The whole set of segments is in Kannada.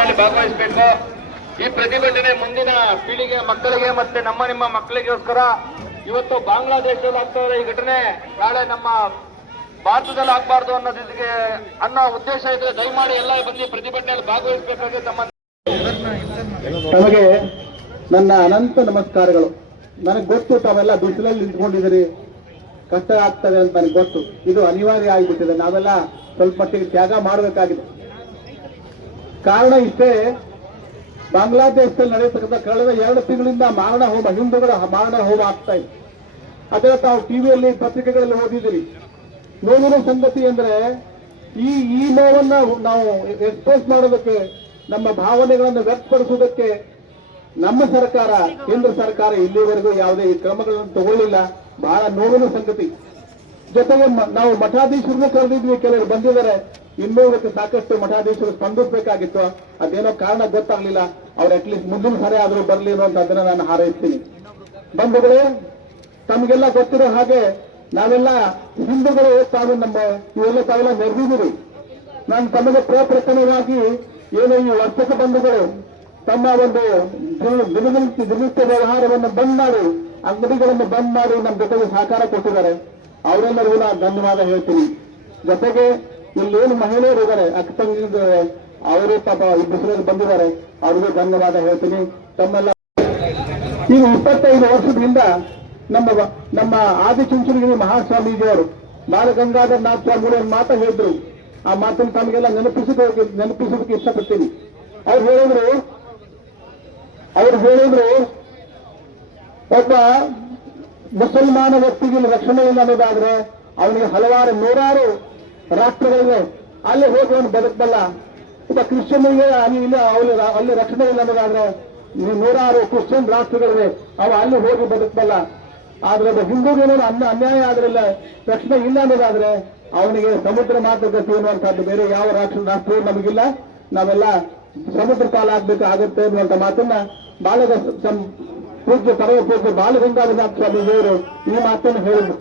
ಪ್ರತಿಭಟನೆಯಲ್ಲಿ ಭಾಗವಹಿಸಬೇಕು. ಈ ಪ್ರತಿಭಟನೆ ಮುಂದಿನ ಪೀಳಿಗೆ ಮಕ್ಕಳಿಗೆ ಮತ್ತೆ ನಮ್ಮ ನಿಮ್ಮ ಮಕ್ಕಳಿಗೋಸ್ಕರ. ಇವತ್ತು ಬಾಂಗ್ಲಾದೇಶದಲ್ಲಿ ಆಗ್ತಾ ಇರೋ ಈ ಘಟನೆ ನಾಳೆ ನಮ್ಮ ಭಾರತದಲ್ಲಿ ಆಗ್ಬಾರ್ದು ಅನ್ನೋ ಉದ್ದೇಶ ಇದ್ರೆ ದಯಮಾಡಿ ಎಲ್ಲ ಬಂದು ಪ್ರತಿಭಟನೆಯಲ್ಲಿ ಭಾಗವಹಿಸಬೇಕಾಗಿ ತಮಗೆ ನನ್ನ ಅನಂತ ನಮಸ್ಕಾರಗಳು. ನನಗೆ ಗೊತ್ತು ತಾವೆಲ್ಲ ಬಿಸಿಲಲ್ಲಿ ನಿಂತ್ಕೊಂಡಿದ್ದೀರಿ, ಕಷ್ಟ ಆಗ್ತದೆ ಅಂತ ನನಗೆ ಗೊತ್ತು. ಇದು ಅನಿವಾರ್ಯ ಆಗಿಬಿಟ್ಟಿದೆ. ನಾವೆಲ್ಲ ಸ್ವಲ್ಪ ಮಟ್ಟಿಗೆ ತ್ಯಾಗ ಮಾಡಬೇಕಾಗಿದೆ. ಕಾರಣ ಇಷ್ಟೇ, ಬಾಂಗ್ಲಾದೇಶದಲ್ಲಿ ನಡೆಯತಕ್ಕಂಥ ಕಳೆದ 2 ತಿಂಗಳಿಂದ ಮಾರಣ ಹೋಮ, ಹಿಂದೂಗಳ ಮಾರಣ ಹೋಮ ಆಗ್ತಾ ಇದೆ. ಅದರ ತಾವು ಟಿವಿಯಲ್ಲಿ ಪತ್ರಿಕೆಗಳಲ್ಲಿ ಓದಿದ್ದೀರಿ. ನೋವಿನ ಸಂಗತಿ ಅಂದ್ರೆ ಈ ನೋವನ್ನ ನಾವು ಎಕ್ಸ್ಪ್ರೆಸ್ ಮಾಡೋದಕ್ಕೆ, ನಮ್ಮ ಭಾವನೆಗಳನ್ನು ವ್ಯಕ್ತಪಡಿಸುವುದಕ್ಕೆ ನಮ್ಮ ಸರ್ಕಾರ, ಕೇಂದ್ರ ಸರ್ಕಾರ ಇಲ್ಲಿವರೆಗೂ ಯಾವುದೇ ಕ್ರಮಗಳನ್ನು ತಗೊಳ್ಳಿಲ್ಲ. ಬಹಳ ನೋವಿನ ಸಂಗತಿ. ಜೊತೆಗೆ ನಾವು ಮಠಾಧೀಶರನ್ನು ಕರೆದಿದ್ವಿ, ಕೆಲವರು ಬಂದಿದ್ದಾರೆ. ಇನ್ನೂ ಇದಕ್ಕೆ ಸಾಕಷ್ಟು ಮಠಾಧೀಶರು ಸ್ಪಂದಿಸಬೇಕಾಗಿತ್ತು. ಅದೇನೋ ಕಾರಣ ಗೊತ್ತಾಗ್ಲಿಲ್ಲ. ಅವ್ರು ಅಟ್ಲೀಸ್ಟ್ ಮುಂದಿನ ಸಾರಿ ಆದ್ರೂ ಬರಲಿ ಅನ್ನೋದನ್ನ ನಾನು ಹಾರೈಸ್ತೀನಿ. ಬಂಧುಗಳೇ, ತಮಗೆಲ್ಲ ಗೊತ್ತಿರೋ ಹಾಗೆ ನಾವೆಲ್ಲ ಹಿಂದೂಗಳು, ತಾವೆಲ್ಲ ನೆರೆದಿದ್ದೀರಿ. ನಾನು ತಮಗೆ ಪ್ರಪ್ರಥಮವಾಗಿ ಏನು ಈ ವರ್ತಕ ಬಂಧುಗಳು ತಮ್ಮ ಒಂದು ದಿನನಿತ್ಯ ವ್ಯವಹಾರವನ್ನು ಬಂದ್ ಮಾಡಿ, ಅಂಗಡಿಗಳನ್ನು ಬಂದ್ ಮಾಡಿ ನಮ್ಮ ಜೊತೆಗೆ ಸಹಕಾರ ಕೊಟ್ಟಿದ್ದಾರೆ. ಅವರೆಲ್ಲರಿಗೂ ನಾನು ಧನ್ಯವಾದ ಹೇಳ್ತೀನಿ. ಜೊತೆಗೆ ಇಲ್ಲೇನು ಮಹಿಳೆಯರು ಇದ್ದಾರೆ, ಅಕ್ಕ ತಂಗಿದ್ದಾರೆ, ಅವರು ಪಾಪ ಈ ಬಿಸಿಲಲ್ಲಿ ಬಂದಿದ್ದಾರೆ, ಅವ್ರಿಗೂ ಧನ್ಯವಾದ ಹೇಳ್ತೀನಿ. ತಮ್ಮೆಲ್ಲ ಈಗ 25 ವರ್ಷದಿಂದ ನಮ್ಮ ಆದಿಚುಂಚನಗಿರಿ ಮಹಾಸ್ವಾಮೀಜಿಯವರು ಬಾಲಗಂಗಾಧರ ನಾಥ ಸ್ವಾಮಿಗಳು ಒಂದು ಮಾತು ಹೇಳಿದ್ರು. ಆ ಮಾತನ್ನು ತಮಗೆಲ್ಲ ನೆನಪಿಸೋದಕ್ಕೆ ಇಷ್ಟಪಡ್ತೀನಿ. ಅವ್ರು ಹೇಳಿದ್ರು ಒಬ್ಬ ಮುಸಲ್ಮಾನ ವ್ಯಕ್ತಿಗೆ ರಕ್ಷಣೆ ಇಲ್ಲ ಅನ್ನೋದಾದ್ರೆ ಅವನಿಗೆ ನೂರಾರು ರಾಷ್ಟ್ರಗಳಿವೆ, ಅಲ್ಲಿ ಹೋಗಿ ಅವನು ಬದುಕಬಲ್ಲ. ಒಬ್ಬ ಕ್ರಿಶ್ಚಿಯನ್ಗೆ ಅಲ್ಲಿ ರಕ್ಷಣೆ ಇಲ್ಲ ಅನ್ನೋದಾದ್ರೆ ನೂರಾರು ಕ್ರಿಶ್ಚಿಯನ್ ರಾಷ್ಟ್ರಗಳಿವೆ, ಅವ ಅಲ್ಲಿ ಹೋಗಿ ಬದುಕಬಲ್ಲ. ಆದ್ರೆ ಒಬ್ಬ ಹಿಂದೂಗೇನೋ ಅನ್ಯಾಯ ಆದ್ರಲ್ಲ, ರಕ್ಷಣೆ ಇಲ್ಲ ಅನ್ನೋದಾದ್ರೆ ಅವನಿಗೆ ಸಮುದ್ರ ಮಾತುಕತೆ ಅನ್ನುವಂಥದ್ದು ಬೇರೆ ಯಾವ ರಾಷ್ಟ್ರವೂ ನಮಗಿಲ್ಲ. ನಾವೆಲ್ಲ ಸಮುದ್ರ ಪಾಲಾಗಬೇಕಾಗುತ್ತೆ ಅನ್ನುವಂಥ ಮಾತನ್ನ ಪೂಜ್ಯ ಬಾಲಗಂಗಾಧರ ಸ್ವಾಮೀಜಿಯವರು ಈ ಮಾತನ್ನು ಹೇಳಿದ್ರು.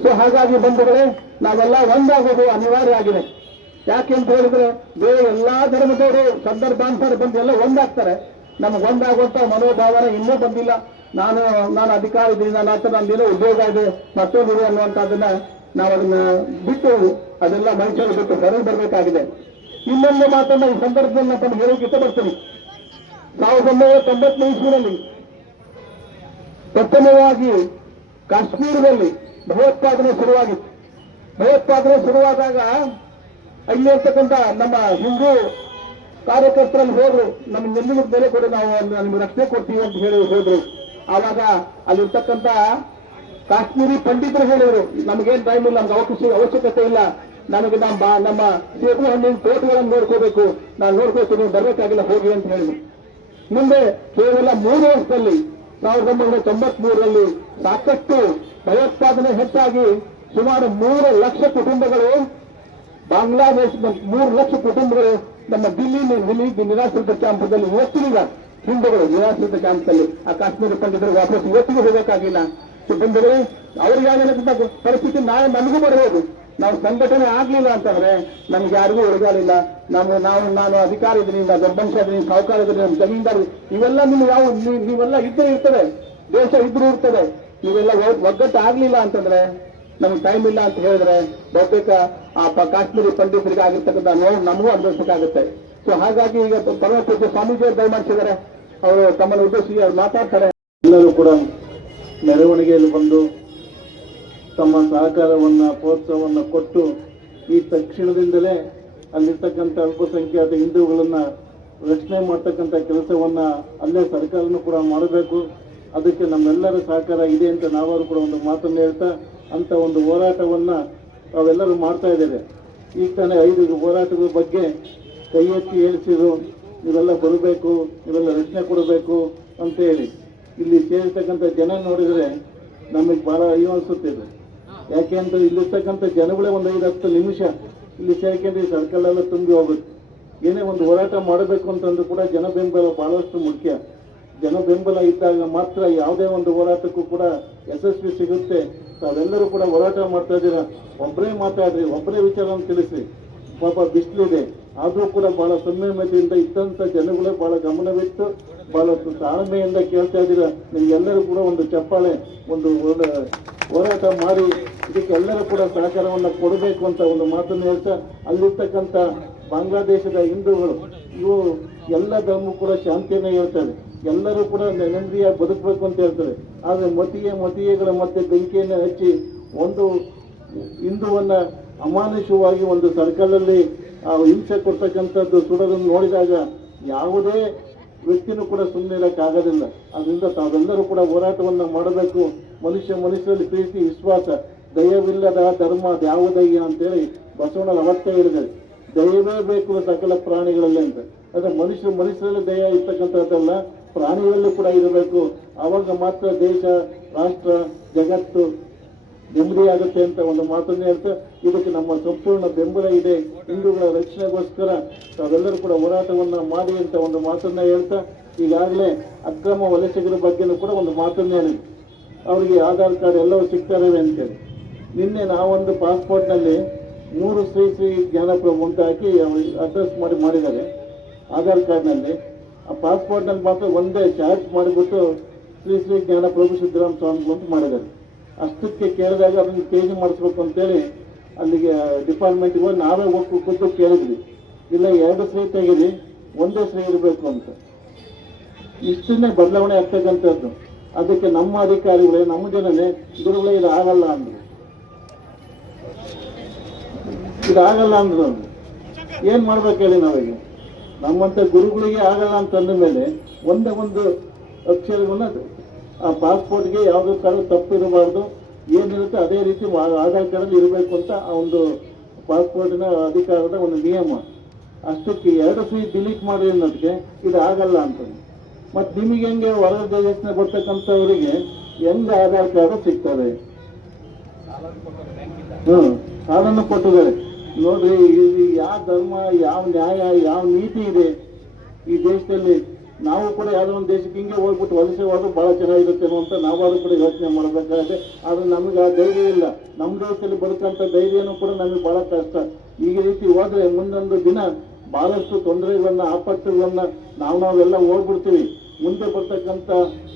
ಸೊ ಹಾಗಾಗಿ ಬಂಧುಗಳೇ, ನಾವೆಲ್ಲ ಒಂದಾಗೋದು ಅನಿವಾರ್ಯ ಆಗಿದೆ. ಯಾಕೆ ಅಂತ ಹೇಳಿದ್ರೆ ಬೇರೆ ಎಲ್ಲಾ ಧರ್ಮದವರು ಸಂದರ್ಭಾನುಸಾರ ಬಂದು ಎಲ್ಲ ಒಂದಾಗ್ತಾರೆ. ನಮ್ಗೆ ಒಂದಾಗುವಂತ ಮನೋಭಾವನೆ ಇನ್ನೂ ಬಂದಿಲ್ಲ. ನಾನು ಅಧಿಕಾರ ಇದ್ದೀನಿ, ನಂದೇನೋ ಉದ್ಯೋಗ ಇದೆ, ಮತ್ತೊಂದಿದೆ ಅನ್ನುವಂಥದ್ದನ್ನ ನಾವು ಅದನ್ನ ಬಿಟ್ಟು, ಅದೆಲ್ಲ ಮನುಷ್ಯರು ಬಿಟ್ಟು ಹೊರಗೆ ಬರಬೇಕಾಗಿದೆ. ಇನ್ನೊಂದು ಮಾತನ್ನ ಈ ಸಂದರ್ಭದಲ್ಲಿ ನಾನು ಹೇಳೋಕೆ ಇಷ್ಟಪಡ್ತೀನಿ. 1990 ಇಸ್ವಿನಲ್ಲಿ ಪ್ರಥಮವಾಗಿ ಕಾಶ್ಮೀರದಲ್ಲಿ ಭಯೋತ್ಪಾದನೆ ಶುರುವಾಗಿತ್ತು. ಭಯೋತ್ಪಾದನೆ ಶುರುವಾದಾಗ ಅಲ್ಲಿ ಇರ್ತಕ್ಕಂಥ ನಮ್ಮ ಹಿಂದೂ ಕಾರ್ಯಕರ್ತರಲ್ಲಿ ಹೋದ್ರು, ನಮ್ಗೆ ನಿಮಗೆ ಬೆಲೆ ಕೊಡಿ, ನಾವು ನಿಮ್ಗೆ ರಕ್ಷಣೆ ಕೊಡ್ತೀವಿ ಅಂತ ಹೇಳಿ ಹೋದ್ರು. ಆವಾಗ ಅಲ್ಲಿರ್ತಕ್ಕಂಥ ಕಾಶ್ಮೀರಿ ಪಂಡಿತರು ಹೇಳಿದ್ರು, ನಮಗೇನ್ ಟೈಮ್ ಇಲ್ಲ, ನಮ್ಗೆ ಅವಶ್ಯಕತೆ ಇಲ್ಲ, ನಮಗೆ ನಮ್ಮ ಸೇಬು ಹಣ್ಣಿನ ತೋಟಗಳನ್ನು ನೋಡ್ಕೋಬೇಕು, ನಾನು ನೋಡ್ಕೋತೀನಿ, ಬರಬೇಕಾಗಿಲ್ಲ, ಹೋಗಿ ಅಂತ ಹೇಳಿದ್ರು. ಮುಂದೆ ಕೇವಲ 3 ವರ್ಷದಲ್ಲಿ 1993ರಲ್ಲಿ ಸಾಕಷ್ಟು ಭಯೋತ್ಪಾದನೆ ಹೆಚ್ಚಾಗಿ ಸುಮಾರು 3 ಲಕ್ಷ ಕುಟುಂಬಗಳು, ಬಾಂಗ್ಲಾದೇಶದ 3 ಲಕ್ಷ ಕುಟುಂಬಗಳು ನಮ್ಮ ದಿಲ್ಲಿ ನಿರಾಶ್ರಿತ ಕ್ಯಾಂಪದಲ್ಲಿ ಇವತ್ತಿನ ಹಿಂದೂಗಳು ನಿರಾಶ್ರಿತ ಕ್ಯಾಂಪ್ನಲ್ಲಿ ಆ ಕಾಶ್ಮೀರ ಪಂಡಿತರು ವಾಪಸ್ ಇವತ್ತಿಗೂ ಹೋಗಬೇಕಾಗಿಲ್ಲ. ಬಂಧುಗಳೇ, ಅವ್ರಿಗಾಗಲಿಂತ ಪರಿಸ್ಥಿತಿ ನಮಗೂ ಬರಬಹುದು. ನಾವು ಸಂಘಟನೆ ಆಗ್ಲಿಲ್ಲ ಅಂತಂದ್ರೆ ನಮ್ಗೆ ಯಾರಿಗೂ ಒಳಗಾಲಿಲ್ಲ. ನಾನು ಅಧಿಕಾರ ಇದ್ದೀನಿ, ದೊಡ್ಡಂಶ ಇದ್ದೀನಿ, ಸಾಹುಕಾರ ಇದ್ದೀನಿ, ನಮ್ಮ ಜಮೀನ್ದಾರಿ, ಇವೆಲ್ಲ ನೀವೆಲ್ಲ ಇದ್ದೇ ಇರ್ತದೆ, ದೇಶ ಇದ್ರೂ ಇರ್ತದೆ. ನೀವೆಲ್ಲ ಒಗ್ಗಟ್ಟು ಆಗ್ಲಿಲ್ಲ ಅಂತಂದ್ರೆ ನಮ್ಗೆ ಟೈಮ್ ಇಲ್ಲ ಅಂತ ಹೇಳಿದ್ರೆ ಬಹುತೇಕ ಆ ಕಾಶ್ಮೀರಿ ಪಂಡಿತರಿಗೆ ಆಗಿರ್ತಕ್ಕಂಥ ನೋವು ನಮಗೂ ಅನುಭವಿಸಬೇಕಾಗುತ್ತೆ. ಸೊ ಹಾಗಾಗಿ ಈಗ ಪರಮಪೂಜ್ಯ ಸ್ವಾಮೀಜಿಯವರು ದಯಮಾಡಿಸಿದ್ದಾರೆ, ಅವರು ತಮ್ಮನ್ನು ಉದ್ದೇಶಿಸಿ ಅವ್ರು ಮಾತಾಡ್ತಾರೆ. ಎಲ್ಲರೂ ಕೂಡ ಮೆರವಣಿಗೆಯಲ್ಲಿ ಬಂದು ತಮ್ಮ ಸಹಕಾರವನ್ನ ಪ್ರೋತ್ಸಾಹವನ್ನು ಕೊಟ್ಟು ಈ ತಕ್ಷಣದಿಂದಲೇ ಅಲ್ಲಿರ್ತಕ್ಕಂಥ ಅಲ್ಪಸಂಖ್ಯಾತ ಹಿಂದೂಗಳನ್ನ ರಕ್ಷಣೆ ಮಾಡ್ತಕ್ಕಂಥ ಕೆಲಸವನ್ನ ಅಲ್ಲೇ ಸರ್ಕಾರನೂ ಕೂಡ ಮಾಡಬೇಕು. ಅದಕ್ಕೆ ನಮ್ಮೆಲ್ಲರ ಸಹಕಾರ ಇದೆ ಅಂತ ನಾವಾರು ಕೂಡ ಒಂದು ಮಾತನ್ನು ಹೇಳ್ತಾ ಅಂತ ಒಂದು ಹೋರಾಟವನ್ನ ತಾವೆಲ್ಲರೂ ಮಾಡ್ತಾ ಇದ್ದೇವೆ. ಈಗ ತಾನೇ 5 ಹೋರಾಟಗಳ ಬಗ್ಗೆ ಕೈ ಎತ್ತಿ ಹೇಳಿಸಿದ್ರು, ನೀವೆಲ್ಲ ಬರಬೇಕು, ನೀವೆಲ್ಲ ರಕ್ಷಣೆ ಕೊಡಬೇಕು ಅಂತ ಹೇಳಿ. ಇಲ್ಲಿ ಸೇರಿರ್ತಕ್ಕಂಥ ಜನ ನೋಡಿದರೆ ನಮಗೆ ಬಹಳ ಅಯ್ಯೋ ಅನಿಸುತ್ತಿದೆ. ಯಾಕೆ ಅಂತ ಇಲ್ಲಿರ್ತಕ್ಕಂಥ ಜನಗಳೇ ಒಂದು 5-10 ನಿಮಿಷ ಇಲ್ಲಿ ಸೇರ್ಕೊಂಡ್ರೆ ಸರ್ಕಲ್ ಎಲ್ಲ ತುಂಬಿ ಹೋಗುತ್ತೆ. ಏನೇ ಒಂದು ಹೋರಾಟ ಮಾಡಬೇಕು ಅಂತಂದ್ರೂ ಕೂಡ ಜನ ಬೆಂಬಲ ಬಹಳಷ್ಟು ಮುಖ್ಯ. ಜನ ಬೆಂಬಲ ಇದ್ದಾಗ ಮಾತ್ರ ಯಾವುದೇ ಒಂದು ಹೋರಾಟಕ್ಕೂ ಕೂಡ ಯಶಸ್ವಿ ಸಿಗುತ್ತೆ. ತಾವೆಲ್ಲರೂ ಕೂಡ ಹೋರಾಟ ಮಾಡ್ತಾ ಇದ್ದೀರಾ, ಒಬ್ಬರೇ ಮಾತಾಡ್ರಿ, ಒಬ್ಬರೇ ವಿಚಾರವನ್ನು ತಿಳಿಸ್ರಿ. ಪಾಪ ಬಿಸಿಲಿದೆ, ಆದರೂ ಕೂಡ ಬಹಳ ಸಂಯಮತೆಯಿಂದ ಇದ್ದಂಥ ಜನಗಳೇ ಬಹಳ ಗಮನವಿಟ್ಟು ಬಹಳ ತಾಳ್ಮೆಯಿಂದ ಕೇಳ್ತಾ ಇದ್ದೀರ. ನಿಮ್ಗೆಲ್ಲರೂ ಕೂಡ ಒಂದು ಚಪ್ಪಾಳೆ, ಒಂದು ಹೋರಾಟ ಮಾಡಿ ಇದಕ್ಕೆ ಎಲ್ಲರೂ ಕೂಡ ಸಹಕಾರವನ್ನು ಕೊಡಬೇಕು ಅಂತ ಒಂದು ಮಾತನ್ನು ಹೇಳ್ತಾ, ಅಲ್ಲಿರ್ತಕ್ಕಂಥ ಬಾಂಗ್ಲಾದೇಶದ ಹಿಂದೂಗಳು ಇವು ಎಲ್ಲ ಧರ್ಮ ಕೂಡ ಶಾಂತಿಯನ್ನು ಹೇಳ್ತಾರೆ, ಎಲ್ಲರೂ ಕೂಡ ನೆಮ್ಮದಿಯಾಗಿ ಬದುಕಬೇಕು ಅಂತ ಹೇಳ್ತಾರೆ. ಆದರೆ ಮತೀಯಗಳ ಮತ್ತೆ ಬೆಂಕಿಯನ್ನು ಹಚ್ಚಿ ಒಂದು ಹಿಂದುವನ್ನ ಅಮಾನುಷವಾಗಿ ಒಂದು ಸರ್ಕಲಲ್ಲಿ ಹಿಂಸೆ ಕೊಡ್ತಕ್ಕಂಥದ್ದು ಸುಡೋದನ್ನು ನೋಡಿದಾಗ ಯಾವುದೇ ವ್ಯಕ್ತಿನೂ ಕೂಡ ಸುಮ್ಮನೆ ಇರೋಕ್ಕಾಗೋದಿಲ್ಲ. ಅದರಿಂದ ತಾವೆಲ್ಲರೂ ಕೂಡ ಹೋರಾಟವನ್ನು ಮಾಡಬೇಕು. ಮನುಷ್ಯರಲ್ಲಿ ಪ್ರೀತಿ, ವಿಶ್ವಾಸ, ದಯವಿಲ್ಲದ ಧರ್ಮ ಯಾವುದಯ್ಯ ಅಂತೇಳಿ ಬಸವಣ್ಣನ ಅವತ್ತೇ ಹೇಳಿದ್ದಾರೆ. ದಯವೇ ಬೇಕು ಸಕಲ ಪ್ರಾಣಿಗಳಲ್ಲಿ ಅಂತ. ಅದೇ ಮನುಷ್ಯರಲ್ಲಿ ದಯ ಇರ್ತಕ್ಕಂಥದ್ದಲ್ಲ, ಪ್ರಾಣಿಗಳಲ್ಲೂ ಕೂಡ ಇರಬೇಕು. ಆವಾಗ ಮಾತ್ರ ದೇಶ, ರಾಷ್ಟ್ರ, ಜಗತ್ತು ನೆಮ್ಮದಿಯಾಗುತ್ತೆ ಅಂತ ಒಂದು ಮಾತನ್ನು ಹೇಳ್ತಾ, ಇದಕ್ಕೆ ನಮ್ಮ ಸಂಪೂರ್ಣ ಬೆಂಬಲ ಇದೆ. ಹಿಂದೂಗಳ ರಕ್ಷಣೆಗೋಸ್ಕರ ತಾವೆಲ್ಲರೂ ಕೂಡ ಹೋರಾಟವನ್ನ ಮಾಡಿ ಅಂತ ಒಂದು ಮಾತನ್ನ ಹೇಳ್ತಾ, ಈಗಾಗಲೇ ಅಕ್ರಮ ವಲಸಿಗರ ಬಗ್ಗೆನೂ ಕೂಡ ಒಂದು ಮಾತನ್ನ ಹೇಳಿದ್ವಿ. ಅವರಿಗೆ ಆಧಾರ್ ಕಾರ್ಡ್ ಎಲ್ಲವೂ ಸಿಗ್ತಾರೆ ಅಂತೇಳಿ. ನಿನ್ನೆ ನಾವೊಂದು ಪಾಸ್ಪೋರ್ಟ್ನಲ್ಲಿ 3 ಶ್ರೀ ಜ್ಞಾನಪ್ರಭು ಅಂತ ಹಾಕಿ ಅಡ್ರೆಸ್ ಮಾಡಿದ್ದಾರೆ ಆಧಾರ್ ಕಾರ್ಡ್ನಲ್ಲಿ. ಆ ಪಾಸ್ಪೋರ್ಟ್ನಲ್ಲಿ ಮಾತ್ರ ಒಂದೇ ಚಾರ್ಜ್ ಮಾಡಿಬಿಟ್ಟು ಶ್ರೀ ಜ್ಞಾನಪ್ರಭು ಸಿದ್ದರಾಮ ಸ್ವಾಮಿಗಳು ಅಂತ ಮಾಡಿದ್ದಾರೆ. ಅಷ್ಟಕ್ಕೆ ಕೇಳಿದಾಗ ಅದನ್ನು ಚೇಂಜ್ ಮಾಡಿಸ್ಬೇಕು ಅಂತೇಳಿ ಅಲ್ಲಿಗೆ ಡಿಪಾರ್ಟ್ಮೆಂಟ್ಗೆ ಹೋಗಿ ನಾವೇ ಹೋಗಿ ಖುದ್ದು ಕೇಳಿದ್ವಿ. ಇಲ್ಲ 2 ಶ್ರೀ ತೆಗೀರಿ, ಒಂದೇ ಶ್ರೀ ಇರಬೇಕು ಅಂತ. ಇಷ್ಟನ್ನೇ ಬದಲಾವಣೆ ಆಗ್ತಕ್ಕಂಥದ್ದು. ಅದಕ್ಕೆ ನಮ್ಮ ಅಧಿಕಾರಿಗಳೇ, ನಮ್ಮ ಜನನೇ ಗುರುಗಳೇ ಇದಾಗಲ್ಲ ಅಂದ್ರು. ಇದಾಗಲ್ಲ ಅಂದ್ರು. ಏನ್ ಮಾಡ್ಬೇಕು ಹೇಳಿ ನಾವೀಗ? ನಮ್ಮಂತ ಗುರುಗಳಿಗೆ ಆಗಲ್ಲ ಅಂತಂದ ಮೇಲೆ ಒಂದೇ ಒಂದು ಅಕ್ಷರವನ್ನ ಆ ಪಾಸ್ಪೋರ್ಟ್ಗೆ ಯಾವುದೋ ಕಾರಣ ತಪ್ಪಿರಬಾರ್ದು, ಏನಿರುತ್ತೆ ಅದೇ ರೀತಿ ಆಧಾರ್ ಕಾರ್ಡಲ್ಲಿ ಇರಬೇಕು ಅಂತ ಆ ಒಂದು ಪಾಸ್ಪೋರ್ಟಿನ ಅಧಿಕಾರದ ಒಂದು ನಿಯಮ. ಅಷ್ಟಕ್ಕೆ 2 ಶ್ರೀ ಡಿಲೀಟ್ ಮಾಡಿ ಅನ್ನೋದಕ್ಕೆ ಇದು ಆಗಲ್ಲ ಅಂತ. ಮತ್ತೆ ನಿಮಗೆ ಹೆಂಗೆ ಹೊರ ದೇಶಕ್ಕೆ ಬರ್ತಕ್ಕಂಥವರಿಗೆ ಹೆಂಗೆ ಆಧಾರ್ ಕಾರ್ಡ್ ಸಿಗ್ತದೆ? ಸಾಲನ್ನು ಕೊಟ್ಟಿದ್ದಾರೆ. ನೋಡ್ರಿ, ಯಾವ ಧರ್ಮ, ಯಾವ ನ್ಯಾಯ, ಯಾವ ನೀತಿ ಇದೆ ಈ ದೇಶದಲ್ಲಿ? ನಾವು ಕೂಡ ಯಾವುದೋ ಒಂದು ದೇಶಕ್ಕೆ ಹಿಂಗೆ ಹೋಗ್ಬಿಟ್ಟು ವಲಸೆ ಹೋದ್ರು ಬಹಳ ಚೆನ್ನಾಗಿರುತ್ತೆ ಅಂತ ನಾವಾದ್ರೂ ಕೂಡ ಯೋಚನೆ ಮಾಡಬೇಕಾಗುತ್ತೆ. ಆದ್ರೆ ನಮಗೆ ಆ ಧೈರ್ಯ ಇಲ್ಲ. ನಮ್ಮ ದೇಶದಲ್ಲಿ ಬದುಕಂತ ಧೈರ್ಯನೂ ಕೂಡ ನಮಗೆ ಬಹಳ ಕಷ್ಟ. ಈ ರೀತಿ ಹೋದ್ರೆ ಮುಂದೊಂದು ದಿನ ಬಹಳಷ್ಟು ತೊಂದರೆಗಳನ್ನ, ಆಪತ್ತುಗಳನ್ನ ನಾವೆಲ್ಲ ಹೋಗ್ಬಿಡ್ತೀವಿ. ಮುಂದೆ ಬರ್ತಕ್ಕಂಥ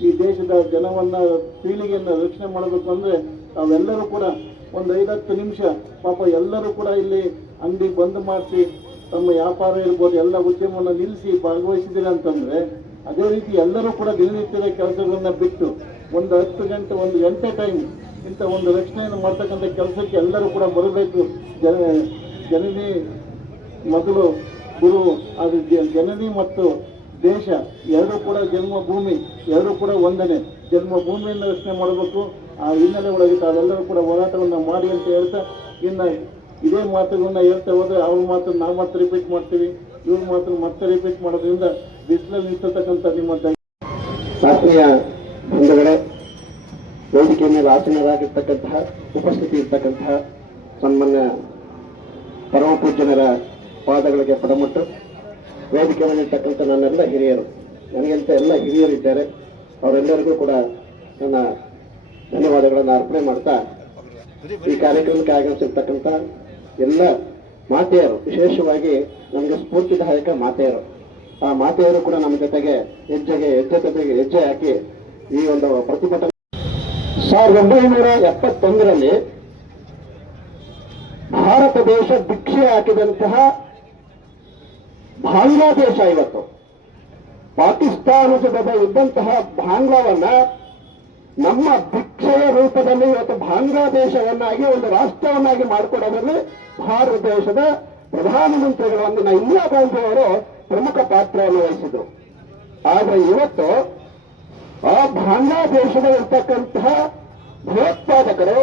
ಈ ದೇಶದ ಜನವನ್ನ, ಪೀಳಿಗೆಯನ್ನ ರಕ್ಷಣೆ ಮಾಡಬೇಕು ಅಂದ್ರೆ ತಾವೆಲ್ಲರೂ ಕೂಡ ಒಂದು 5-10 ನಿಮಿಷ ಪಾಪ ಎಲ್ಲರೂ ಕೂಡ ಇಲ್ಲಿ ಅಂಗಡಿ ಬಂದ್ ಮಾಡಿಸಿ ತಮ್ಮ ವ್ಯಾಪಾರ ಇರ್ಬೋದು ಎಲ್ಲ ಉದ್ಯಮವನ್ನು ನಿಲ್ಲಿಸಿ ಭಾಗವಹಿಸಿದ್ದೀರ ಅಂತಂದ್ರೆ, ಅದೇ ರೀತಿ ಎಲ್ಲರೂ ಕೂಡ ದಿನನಿತ್ಯದ ಕೆಲಸಗಳನ್ನ ಬಿಟ್ಟು ಒಂದು 10 ಗಂಟೆ, 1 ಗಂಟೆ ಟೈಮ್ ಇಂಥ ಒಂದು ರಕ್ಷಣೆಯನ್ನು ಮಾಡ್ತಕ್ಕಂಥ ಕೆಲಸಕ್ಕೆ ಎಲ್ಲರೂ ಕೂಡ ಬರಬೇಕು. ಜನನಿ ಮೊದಲು ಗುರು, ಅದು ಜನನಿ ಮತ್ತು ದೇಶ ಎರಡೂ ಕೂಡ ಜನ್ಮಭೂಮಿ, ಎರಡೂ ಕೂಡ ಒಂದನೇ. ಜನ್ಮಭೂಮಿಯನ್ನು ರಕ್ಷಣೆ ಮಾಡಬೇಕು. ಆ ಹಿನ್ನೆಲೆ ಒಳಗೆ ತಾವೆಲ್ಲರೂ ಕೂಡ ಹೋರಾಟವನ್ನು ಮಾಡಿ ಅಂತ ಹೇಳ್ತಾ, ಇನ್ನು ಇದೇ ಮಾತುಗಳನ್ನ ಹೇಳ್ತಾ ಹೋದ್ರೆ ಅವ್ರ ಮಾತು ನಾವು ಮತ್ತೆ ರಿಪೀಟ್ ಮಾಡ್ತೀವಿ, ಇವ್ರ ಮಾತು ಮತ್ತೆ ರಿಪೀಟ್ ಮಾಡೋದ್ರಿಂದ ಬಿಸಿಲಲ್ಲಿ ನಿಂತಿರ್ತಕ್ಕಂಥ ನಿಮ್ಮ ಆತ್ಮೀಯ ಬಂಧುಗಳೇ, ವೇದಿಕೆ ಮೇಲೆ ಆಸೀನರಾಗಿರ್ತಕ್ಕಂತಹ, ಉಪಸ್ಥಿತಿ ಇರ್ತಕ್ಕಂತಹ ಸನ್ಮಾನ್ಯ ಪರಮ ಪೂಜ್ಯನರ ಪಾದಗಳಿಗೆ ಪಡಮುಟ್ಟು, ವೇದಿಕೆ ಮೇಲೆ ಇರ್ತಕ್ಕಂಥ ನನ್ನೆಲ್ಲ ಹಿರಿಯರು, ನನಗೆಂತ ಎಲ್ಲ ಹಿರಿಯರಿದ್ದಾರೆ, ಅವರೆಲ್ಲರಿಗೂ ಕೂಡ ನನ್ನ ಧನ್ಯವಾದಗಳನ್ನು ಅರ್ಪಣೆ ಮಾಡ್ತಾ, ಈ ಕಾರ್ಯಕ್ರಮಕ್ಕೆ ಆಗಮಿಸಿರ್ತಕ್ಕಂಥ ಎಲ್ಲ ಮಾತೆಯರು, ವಿಶೇಷವಾಗಿ ನಮಗೆ ಸ್ಫೂರ್ತಿದಾಯಕ ಮಾತೆಯರು, ಆ ಮಾತೆಯರು ಕೂಡ ನಮ್ಮ ಜೊತೆಗೆ ಹೆಜ್ಜೆ ಹಾಕಿ ಈ ಒಂದು ಪ್ರತಿಭಟನೆ 1971ರಲ್ಲಿ ಭಾರತ ದೇಶ ಭಿಕ್ಷೆ ಹಾಕಿದಂತಹ ಬಾಂಗ್ಲಾದೇಶ ಇವತ್ತು ಪಾಕಿಸ್ತಾನದ ಜೊತೆ ಇದ್ದಂತಹ ಬಾಂಗ್ಲಾವನ್ನ ನಮ್ಮ ಭಿಕ್ಷೆಯ ರೂಪದಲ್ಲಿ ಇವತ್ತು ಬಾಂಗ್ಲಾದೇಶವನ್ನಾಗಿ ಒಂದು ರಾಷ್ಟ್ರವನ್ನಾಗಿ ಮಾಡಿಕೊಡೋದ್ರಲ್ಲಿ ಭಾರತ ದೇಶದ ಪ್ರಧಾನಮಂತ್ರಿಗಳನ್ನ ಇಂದಿರಾ ಗಾಂಧಿ ಅವರು ಪ್ರಮುಖ ಪಾತ್ರವನ್ನು ವಹಿಸಿದ್ರು. ಆದ್ರೆ ಇವತ್ತು ಆ ಬಾಂಗ್ಲಾದೇಶದ ಇರ್ತಕ್ಕಂತಹ ಭಯೋತ್ಪಾದಕರು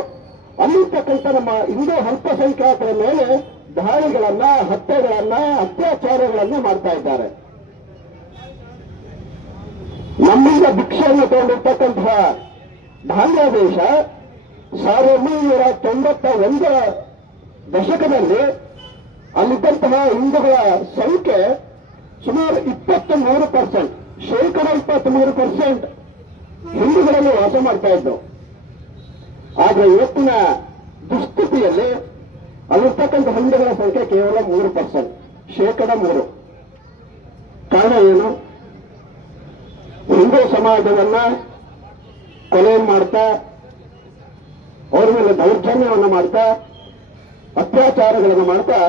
ಅಲ್ಲಿರ್ತಕ್ಕಂಥ ನಮ್ಮ ಹಿಂದೂ ಅಲ್ಪಸಂಖ್ಯಾತರ ಮೇಲೆ ದಾಳಿಗಳನ್ನ, ಹತ್ಯೆಗಳನ್ನ, ಅತ್ಯಾಚಾರಗಳನ್ನ ಮಾಡ್ತಾ ಇದ್ದಾರೆ. ನಮ್ಮಿಂದ ಭಿಕ್ಷೆಯನ್ನು ತಗೊಂಡಿರ್ತಕ್ಕಂತಹ ಬಾಂಗ್ಲಾದೇಶ 1991 ದಶಕದಲ್ಲಿ ಅಲ್ಲಿದ್ದಂತಹ ಹಿಂದೂಗಳ ಸಂಖ್ಯೆ ಸುಮಾರು 23%, ಶೇಕಡ 23% ಹಿಂದೂಗಳಲ್ಲಿ ವಾಸ ಮಾಡ್ತಾ ಇದ್ರು. ಆದ್ರೆ ಇವತ್ತಿನ ದುಸ್ಥಿತಿಯಲ್ಲಿ ಅಲ್ಲಿರ್ತಕ್ಕಂಥ ಹಿಂದೂಗಳ ಸಂಖ್ಯೆ ಕೇವಲ 3%, 3%. ಕಾರಣ ಏನು? ಹಿಂದೂ ಸಮಾಜವನ್ನ ಕೊಲೆ ಮಾಡ್ತಾ, ಅವ್ರ ಮೇಲೆ ದೌರ್ಜನ್ಯವನ್ನು ಮಾಡ್ತಾ, ಅತ್ಯಾಚಾರಗಳನ್ನು ಮಾಡ್ತಾ,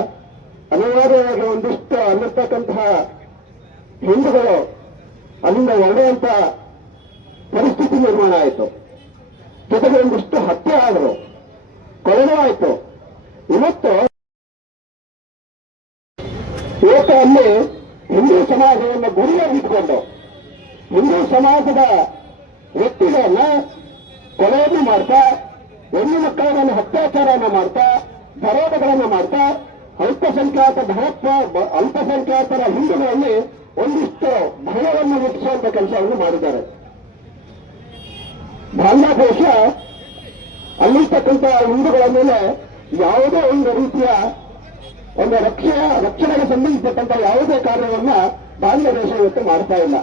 ಅನಿವಾರ್ಯವಾಗಿ ಒಂದಿಷ್ಟು ಅಲ್ಲಿರ್ತಕ್ಕಂತಹ ಹಿಂದೂಗಳು ಅಲ್ಲಿಂದ ಹೊರಡುವಂತ ಪರಿಸ್ಥಿತಿ ನಿರ್ಮಾಣ ಆಯಿತು. ಜೊತೆಗೆ ಒಂದಿಷ್ಟು ಹತ್ಯೆ ಆದರು, ಕೊಲೆನೂ ಆಯಿತು. ಇವತ್ತು ಅಲ್ಲಿ ಹಿಂದೂ ಸಮಾಜವನ್ನು ಗುರಿಯಾಗಿಟ್ಕೊಂಡು ಹಿಂದೂ ಸಮಾಜದ ವ್ಯಕ್ತಿಗಳನ್ನ ಕೊಲೆಯನ್ನು ಮಾಡ್ತಾ, ಹೆಣ್ಣು ಮಕ್ಕಳನ್ನು ಅತ್ಯಾಚಾರವನ್ನು ಮಾಡ್ತಾ, ದರೋಡೆಗಳನ್ನು ಮಾಡ್ತಾ, ಅಲ್ಪಸಂಖ್ಯಾತರ ಹಿಂದೂಗಳಲ್ಲಿ ಒಂದಿಷ್ಟು ಭಯವನ್ನು ಹುಟ್ಟಿಸುವಂತ ಕೆಲಸವನ್ನು ಮಾಡಿದ್ದಾರೆ. ಬಾಂಗ್ಲಾದೇಶ ಅಲ್ಲಿರ್ತಕ್ಕಂಥ ಹಿಂದೂಗಳ ಮೇಲೆ ಯಾವುದೇ ಒಂದು ರೀತಿಯ ಒಂದು ರಕ್ಷಣೆಗೆ ಸಂಬಂಧಪಟ್ಟಂತ ಯಾವುದೇ ಕಾರ್ಯವನ್ನ ಬಾಂಗ್ಲಾದೇಶ ಇವತ್ತು ಮಾಡ್ತಾ ಇಲ್ಲ.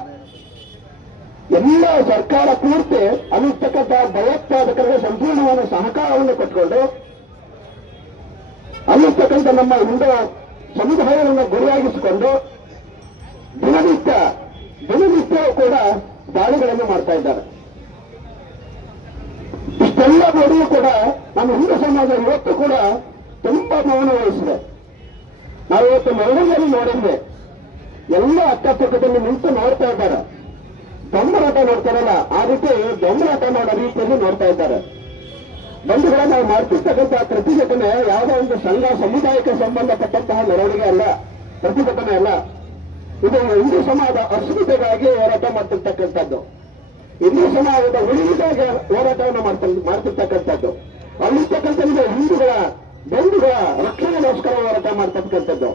ಎಲ್ಲ ಸರ್ಕಾರ ಪೂರ್ತಿ ಅಲ್ಲಿರ್ತಕ್ಕಂಥ ಭಯೋತ್ಪಾದಕರಿಗೆ ಸಂಪೂರ್ಣವಾದ ಸಹಕಾರವನ್ನು ಕೊಟ್ಟುಕೊಂಡು ಅಲ್ಲಿರ್ತಕ್ಕಂಥ ನಮ್ಮ ಹಿಂದೂ ಸಮುದಾಯವನ್ನು ಗುರಿಯಾಗಿಸಿಕೊಂಡು ದಿನನಿತ್ಯವೂ ಕೂಡ ದಾಳಿಗಳನ್ನು ಮಾಡ್ತಾ ಇದ್ದಾರೆ. ಇಷ್ಟೆಲ್ಲ ನೋಡಿಯೂ ಕೂಡ ನಮ್ಮ ಹಿಂದೂ ಸಮಾಜ ಇವತ್ತು ಕೂಡ ತುಂಬಾ ಮೌನ ವಹಿಸಿದೆ. ನಾವಿವತ್ತು ಮೆರವಣಿಗೆಯಲ್ಲಿ ನೋಡಿದ್ವಿ, ಎಲ್ಲ ಅಕ್ಕಪಕ್ಕದಲ್ಲಿ ನಿಂತು ನೋಡ್ತಾ ಇದ್ದಾರೆ. ದೊಂಬರಾಟ ನೋಡ್ತಾರಲ್ಲ, ಆ ರೀತಿ ದೊಂಬರಾಟ ಮಾಡೋ ರೀತಿಯಲ್ಲಿ ನೋಡ್ತಾ ಇದ್ದಾರೆ. ಬಂಧುಗಳ ನಾವು ಮಾಡ್ತಿರ್ತಕ್ಕಂತಹ ಪ್ರತಿಭಟನೆ ಯಾವುದೋ ಒಂದು ಸಂಘ ಸಮುದಾಯಕ್ಕೆ ಸಂಬಂಧಪಟ್ಟಂತಹ ಮೆರವಣಿಗೆ ಅಲ್ಲ, ಪ್ರತಿಭಟನೆ ಅಲ್ಲ. ಇದು ಹಿಂದೂ ಸಮಾಜ ಅಸ್ಮಿತೆಗಾಗಿ ಹೋರಾಟ ಮಾಡ್ತಿರ್ತಕ್ಕಂಥದ್ದು, ಹಿಂದೂ ಸಮಾಜದ ಉಳಿವಿಗಾಗಿ ಹೋರಾಟವನ್ನು ಮಾಡ್ತಿರ್ತಕ್ಕಂಥದ್ದು, ಅಲ್ಲಿರ್ತಕ್ಕಂಥ ಹಿಂದೂಗಳ ಬಂಧುಗಳ ರಕ್ಷಣೆಗೋಸ್ಕರ ಹೋರಾಟ ಮಾಡ್ತಕ್ಕಂಥದ್ದು.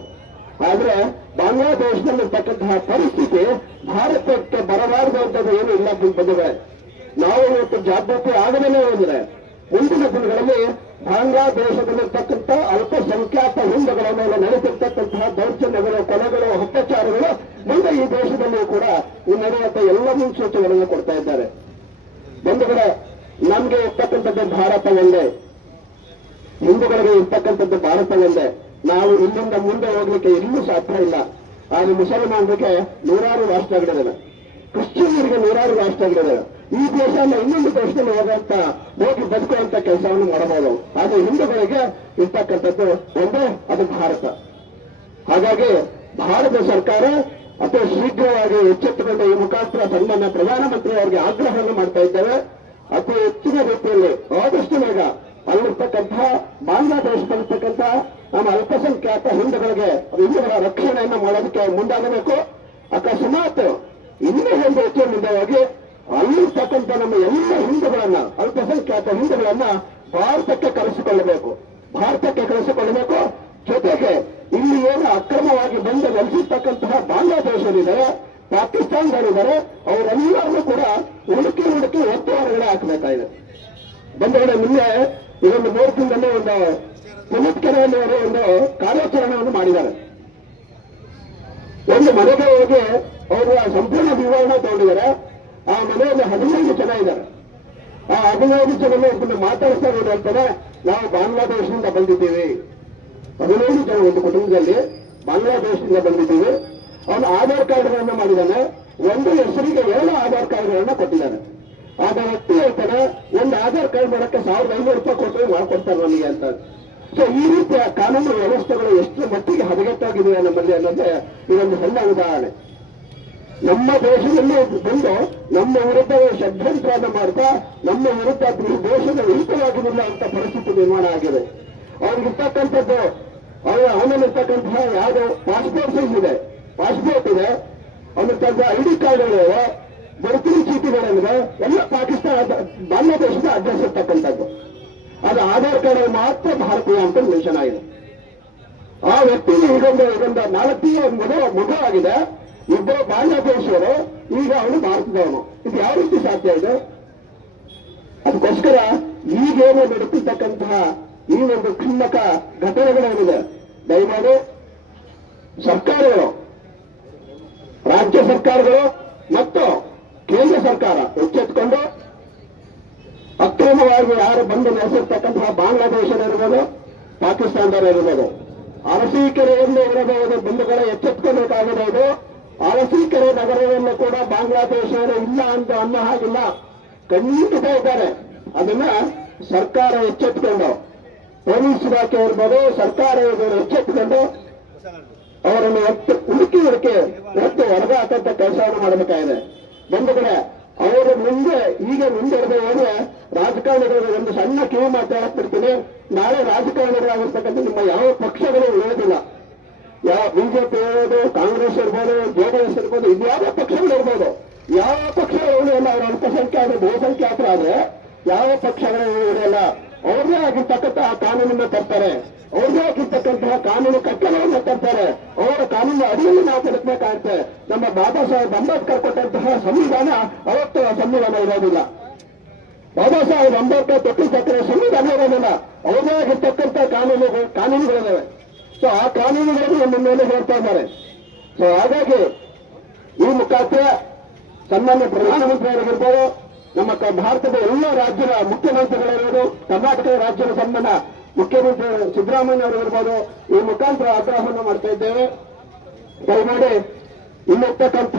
ಆದ್ರೆ ಬಾಂಗ್ಲಾದೇಶದಲ್ಲಿರ್ತಕ್ಕಂತಹ ಪರಿಸ್ಥಿತಿ ಭಾರತಕ್ಕೆ ಬರಬಾರದಂಥದ್ದು ಏನು ಇಲ್ಲ ಬಂದಿದೆ. ನಾವು ಇವತ್ತು ಜಾಗೃತಿ ಆಗದೇನೆ ಹೋದ್ರೆ ಮುಂದಿನ ದಿನಗಳಲ್ಲಿ ಬಾಂಗ್ಲಾದೇಶದಲ್ಲಿರ್ತಕ್ಕಂಥ ಅಲ್ಪಸಂಖ್ಯಾತ ಹಿಂದೂಗಳ ಮೇಲೆ ನಡೆಸಿರ್ತಕ್ಕಂತಹ ದೌರ್ಜನ್ಯಗಳು, ಕೊಲೆಗಳು, ಅತ್ಯಾಚಾರಗಳು ಮುಂದೆ ಈ ದೇಶದಲ್ಲಿ ಕೂಡ ಈ ನಡೆಯುವಂತ ಎಲ್ಲ ಮುನ್ಸೂಚನೆಗಳನ್ನು ಕೊಡ್ತಾ ಇದ್ದಾರೆ. ಬಂಧುಗಳೇ, ನಮ್ಗೆ ಇರ್ತಕ್ಕಂಥದ್ದು ಭಾರತ ಒಂದೇ, ಹಿಂದೂಗಳಿಗೆ ಇರ್ತಕ್ಕಂಥದ್ದು ಭಾರತ ಒಂದೇ. ನಾವು ಇಲ್ಲಿಂದ ಮುಂದೆ ಹೋಗ್ಲಿಕ್ಕೆ ಎಲ್ಲೂ ಸಾಧ್ಯ ಇಲ್ಲ. ಆಗ ಮುಸಲ್ಮಾನರಿಗೆ 100 ರಾಷ್ಟ್ರಗಳಿದ್ದಾವೆ, ಕ್ರಿಶ್ಚಿಯನ್ರಿಗೆ 100 ರಾಷ್ಟ್ರಗಳಿದ್ದಾವೆ. ಈ ದೇಶವನ್ನು ಇನ್ನೊಂದು ದೇಶದಲ್ಲಿ ಹೋಗಿ ಬದುಕುವಂತ ಕೆಲಸವನ್ನು ಮಾಡಬಹುದು. ಆದರೆ ಹಿಂದೂಗಳಿಗೆ ಇರ್ತಕ್ಕಂಥದ್ದು ಒಂದೇ, ಅದು ಭಾರತ. ಹಾಗಾಗಿ ಭಾರತ ಸರ್ಕಾರ ಅತಿ ಶೀಘ್ರವಾಗಿ ಎಚ್ಚೆತ್ತುಕೊಂಡು ಈ ಮುಖಾಂತರ ಸನ್ಮಾನ್ಯ ಪ್ರಧಾನಮಂತ್ರಿ ಅವರಿಗೆ ಆಗ್ರಹವನ್ನು ಮಾಡ್ತಾ ಇದ್ದೇವೆ. ಅತಿ ಹೆಚ್ಚಿನ ರೀತಿಯಲ್ಲಿ ಆದಷ್ಟು ಬೇಗ ಅಲ್ಲಿರ್ತಕ್ಕಂತಹ ಬಾಂಗ್ಲಾದೇಶದಲ್ಲಿರ್ತಕ್ಕಂಥ ನಮ್ಮ ಅಲ್ಪಸಂಖ್ಯಾತ ಹಿಂದೂಗಳ ರಕ್ಷಣೆಯನ್ನು ಮಾಡೋದಕ್ಕೆ ಮುಂದಾಗಬೇಕು. ಅಕಸ್ಮಾತ್ ಇನ್ನೂ ಒಂದು ಹೆಚ್ಚು ಮುಂದೆ ಹೋಗಿ ಅಲ್ಲಿರ್ತಕ್ಕಂಥ ನಮ್ಮ ಎಲ್ಲ ಹಿಂದೂಗಳನ್ನ, ಅಲ್ಪಸಂಖ್ಯಾತ ಹಿಂದೂಗಳನ್ನ ಭಾರತಕ್ಕೆ ಕರೆಸಿಕೊಳ್ಳಬೇಕು. ಜೊತೆಗೆ ಇಲ್ಲಿ ಏನು ಅಕ್ರಮವಾಗಿ ಬಂದು ನೆಲೆಸಿರ್ತಕ್ಕಂತಹ ಬಾಂಗ್ಲಾದೇಶದಲ್ಲಿದ್ದಾರೆ, ಪಾಕಿಸ್ತಾನದಲ್ಲಿದ್ದಾರೆ, ಅವರೆಲ್ಲರನ್ನೂ ಕೂಡ ಹುಡುಕಿ ಒತ್ತುವರಿಗಳೇ ಹಾಕಬೇಕಾಗಿದೆ. ಬಂಧುಗಳೇ, ನಿನ್ನೆ ಇದೊಂದು 3 ದಿನದಲ್ಲಿ ಒಂದು ಪುನತ್ಕೆರೆಯಲ್ಲಿ ಅವರು ಒಂದು ಕಾರ್ಯಾಚರಣೆಯನ್ನು ಮಾಡಿದ್ದಾರೆ. ಒಂದು ಮನೆಗೆ ಹೋಗಿ ಅವರು ಸಂಪೂರ್ಣ ವಿವರಣೆ ತಗೊಂಡಿದ್ದಾರೆ. ಆ ಮನೆಯಲ್ಲಿ 15 ಜನ ಇದ್ದಾರೆ. ಆ 15 ಜನರು ಒಬ್ಬರು ಮಾತಾಡ್ತಾ ಇರೋದು ಹೇಳ್ತಾರೆ, ನಾವು ಬಾಂಗ್ಲಾದೇಶದಿಂದ ಬಂದಿದ್ದೀವಿ. 15 ಜನ ಒಂದು ಕುಟುಂಬದಲ್ಲಿ ಬಾಂಗ್ಲಾದೇಶದಿಂದ ಬಂದಿದ್ದೀವಿ. ಅವನು ಆಧಾರ್ ಕಾರ್ಡ್ಗಳನ್ನು ಮಾಡಿದ್ದಾನೆ. ಒಂದು ಹೆಸರಿಗೆ 2 ಆಧಾರ್ ಕಾರ್ಡ್ಗಳನ್ನ ಕೊಟ್ಟಿದ್ದಾನೆ. ಆಗ ವ್ಯಕ್ತಿ ಹೇಳ್ತಾರೆ, ಒಂದು ಆಧಾರ್ ಕಾರ್ಡ್ ಮಾಡಕ್ಕೆ 1500 ರೂಪಾಯಿ ಕೊಟ್ಟರೆ ಮಾಡ್ಕೊಡ್ತಾರೆ ನನಗೆ ಅಂತ. ಸೊ ಈ ರೀತಿಯ ಕಾನೂನು ವ್ಯವಸ್ಥೆಗಳು ಎಷ್ಟು ಮಟ್ಟಿಗೆ ಹದಗೆಟ್ಟಾಗಿದೆ ನಮ್ಮಲ್ಲಿ ಅನ್ನೋದೇ ಇದೊಂದು ಸಣ್ಣ ಉದಾಹರಣೆ. ನಮ್ಮ ದೇಶದಲ್ಲಿ ಬಂದು ನಮ್ಮ ವಿರುದ್ಧ ಷಡ್ಯಂತ್ರವನ್ನು ಮಾಡ್ತಾ ನಮ್ಮ ವಿರುದ್ಧ ಈ ದೇಶದ ಹಿತವಾಗಿರಲಿಲ್ಲ ಅಂತ ಪರಿಸ್ಥಿತಿ ನಿರ್ಮಾಣ ಆಗಿದೆ. ಅವ್ರಿಗಿರ್ತಕ್ಕಂಥದ್ದು ಅವನಲ್ಲಿರ್ತಕ್ಕಂತಹ ಯಾವುದು ಪಾಸ್ಪೋರ್ಟ್ ಸೈಜ್ ಇದೆ, ಪಾಸ್ಪೋರ್ಟ್ ಇದೆ, ಅವನಿರ್ತಕ್ಕಂಥ ID ಕಾರ್ಡ್ಗಳಿವೆ, ಗುರುತಿನ ಚೀಟಿಗಳಿವೆ, ಎಲ್ಲ ಪಾಕಿಸ್ತಾನ ಬಾಂಗ್ಲಾದೇಶದ ಅಡ್ರೆಸ್ ಇರ್ತಕ್ಕಂಥದ್ದು. ಅದು ಆಧಾರ್ ಕಾರ್ಡ್ ಮಾತ್ರ ಭಾರತೀಯ ಅಂತ ಮೆನ್ಷನ್ ಆಗಿದೆ. ಆ ವ್ಯಕ್ತಿಗೆ ಇದೊಂದು 4 ಮಗು ಆಗಿದೆ. ಇಬ್ಬರು ಬಾಂಗ್ಲಾದೇಶಿಯರು, ಈಗ ಅವನು ಭಾರತದವನು. ಇದು ಯಾವ ರೀತಿ ಸಾಧ್ಯ ಇದೆ? ಅದಕ್ಕೋಸ್ಕರ ಈಗೇನು ನಡೀತಿರ್ತಕ್ಕಂತಹ ಈ ಒಂದು ಕ್ಷುಲ್ಲಕ ಘಟನೆಗಳೇನಿದೆ, ದಯಮಾಡಿ ಸರ್ಕಾರಗಳು, ರಾಜ್ಯ ಸರ್ಕಾರಗಳು ಮತ್ತು ಕೇಂದ್ರ ಸರ್ಕಾರ ಎಚ್ಚೆತ್ತುಕೊಂಡು ಅಕ್ರಮವಾಗಿ ಯಾರು ಬಂದು ನೆಲೆಸಿರ್ತಕ್ಕಂತಹ ಬಾಂಗ್ಲಾದೇಶದಲ್ಲಿರ್ಬೋದು, ಪಾಕಿಸ್ತಾನದಲ್ಲಿರ್ಬೋದು, ಅರಸೀಕೆರೆಯಲ್ಲಿ ಇರಬಹುದು ಬಂಧುಗಳ ಎಚ್ಚೆತ್ತುಕೋಬೇಕಾಗಿದೆ. ಅರಸೀಕೆರೆ ನಗರವನ್ನು ಕೂಡ ಬಾಂಗ್ಲಾದೇಶವರು ಇಲ್ಲ ಅಂತ ಅನ್ನೋ ಹಾಗಿಲ್ಲ, ಖಂಡಿತ ಇದ್ದಾರೆ. ಅದನ್ನ ಸರ್ಕಾರ ಎಚ್ಚೆತ್ತುಕೊಂಡು, ಪೊಲೀಸ್ ಇಲಾಖೆ ಇರ್ಬೋದು, ಸರ್ಕಾರ ಇವರು ಎಚ್ಚೆತ್ತುಕೊಂಡು ಅವರನ್ನು ಹುಡುಕಿ ಹೊರಗಾಕಂತ ಕೆಲಸವನ್ನು ಮಾಡಬೇಕಾಗಿದೆ. ಬಂಧುಗಳೇ, ಅವರು ಮುಂದೆ ಮುಂದೆ ಹೋದ್ರೆ ರಾಜಕಾರಣಿಗಳಿಗೆ ಒಂದು ಸಣ್ಣ ಕಿವಿ ಮಾತು ಹಾಕ್ಬಿಡ್ತೀನಿ. ನಾಳೆ ರಾಜಕಾರಣಿಗಳಾಗಿರ್ತಕ್ಕಂಥ ನಿಮ್ಮ ಯಾವ ಪಕ್ಷಗಳು ಉಳಿಯೋದಿಲ್ಲ. ಯಾವ ಬಿಜೆಪಿ ಇರ್ಬೋದು, ಕಾಂಗ್ರೆಸ್ ಇರ್ಬೋದು, ಜೆಡಿಎಸ್ ಇರ್ಬೋದು, ಇದ್ಯಾವ ಪಕ್ಷಗಳು ಇರ್ಬೋದು, ಯಾವ ಪಕ್ಷಗಳು ಉಳಿಯಲ್ಲ. ಅವರು ಅಲ್ಪಸಂಖ್ಯಾತರು ಬಹುಸಂಖ್ಯಾತರಾದ್ರೆ ಯಾವ ಪಕ್ಷಗಳು ಉಳಿಯಲ್ಲ. ಅವ್ರದೇ ಆಗಿರ್ತಕ್ಕಂಥ ಕಾನೂನನ್ನು ತರ್ತಾರೆ, ಅವ್ರದೇ ಆಗಿರ್ತಕ್ಕಂತಹ ಕಾನೂನು ಕಟ್ಟಳೆಯನ್ನು ತರ್ತಾರೆ. ಅವರ ಕಾನೂನು ಅಡಿಯಲ್ಲಿ ನಾವು ಬದುಕಬೇಕಾಗುತ್ತೆ. ನಮ್ಮ ಬಾಬಾ ಸಾಹೇಬ್ ಅಂಬೇಡ್ಕರ್ ಕೊಟ್ಟಂತಹ ಸಂವಿಧಾನ ಅವತ್ತು ಸಂವಿಧಾನ ಇರೋದಿಲ್ಲ. ಬಾಬಾ ಸಾಹೇಬ್ ಅಂಬೇಡ್ಕರ್ ಕೊಟ್ಟಿರ್ತಕ್ಕಂಥ ಸಂವಿಧಾನ ಇರೋದಿಲ್ಲ. ಅವ್ರದೇ ಆಗಿರ್ತಕ್ಕಂಥ ಕಾನೂನುಗಳಿದ್ದಾವೆ. ಸೊ ಆ ಕಾನೂನುಗಳನ್ನು ನಮ್ಮ ಮೇಲೆ ಹೇಳ್ತಾ ಇದ್ದಾರೆ. ಸೊ ಹಾಗಾಗಿ ಈ ಮುಖಾಂತರ ಸನ್ಮಾನ್ಯ ಪ್ರಧಾನಮಂತ್ರಿಯವರಿಗಿರ್ಬೋದು, ನಮ್ಮ ಭಾರತದ ಎಲ್ಲ ರಾಜ್ಯದ ಮುಖ್ಯಮಂತ್ರಿಗಳಿರ್ಬೋದು, ಕರ್ನಾಟಕ ರಾಜ್ಯದ ಸನ್ಮಾನ ಮುಖ್ಯಮಂತ್ರಿ ಸಿದ್ದರಾಮಯ್ಯ ಅವರಿರ್ಬೋದು, ಈ ಮುಖಾಂತರ ಆಗ್ರಹವನ್ನು ಮಾಡ್ತಾ ಇದ್ದೇವೆ. ದಯಮಾಡಿ ಇಲ್ಲಿರ್ತಕ್ಕಂಥ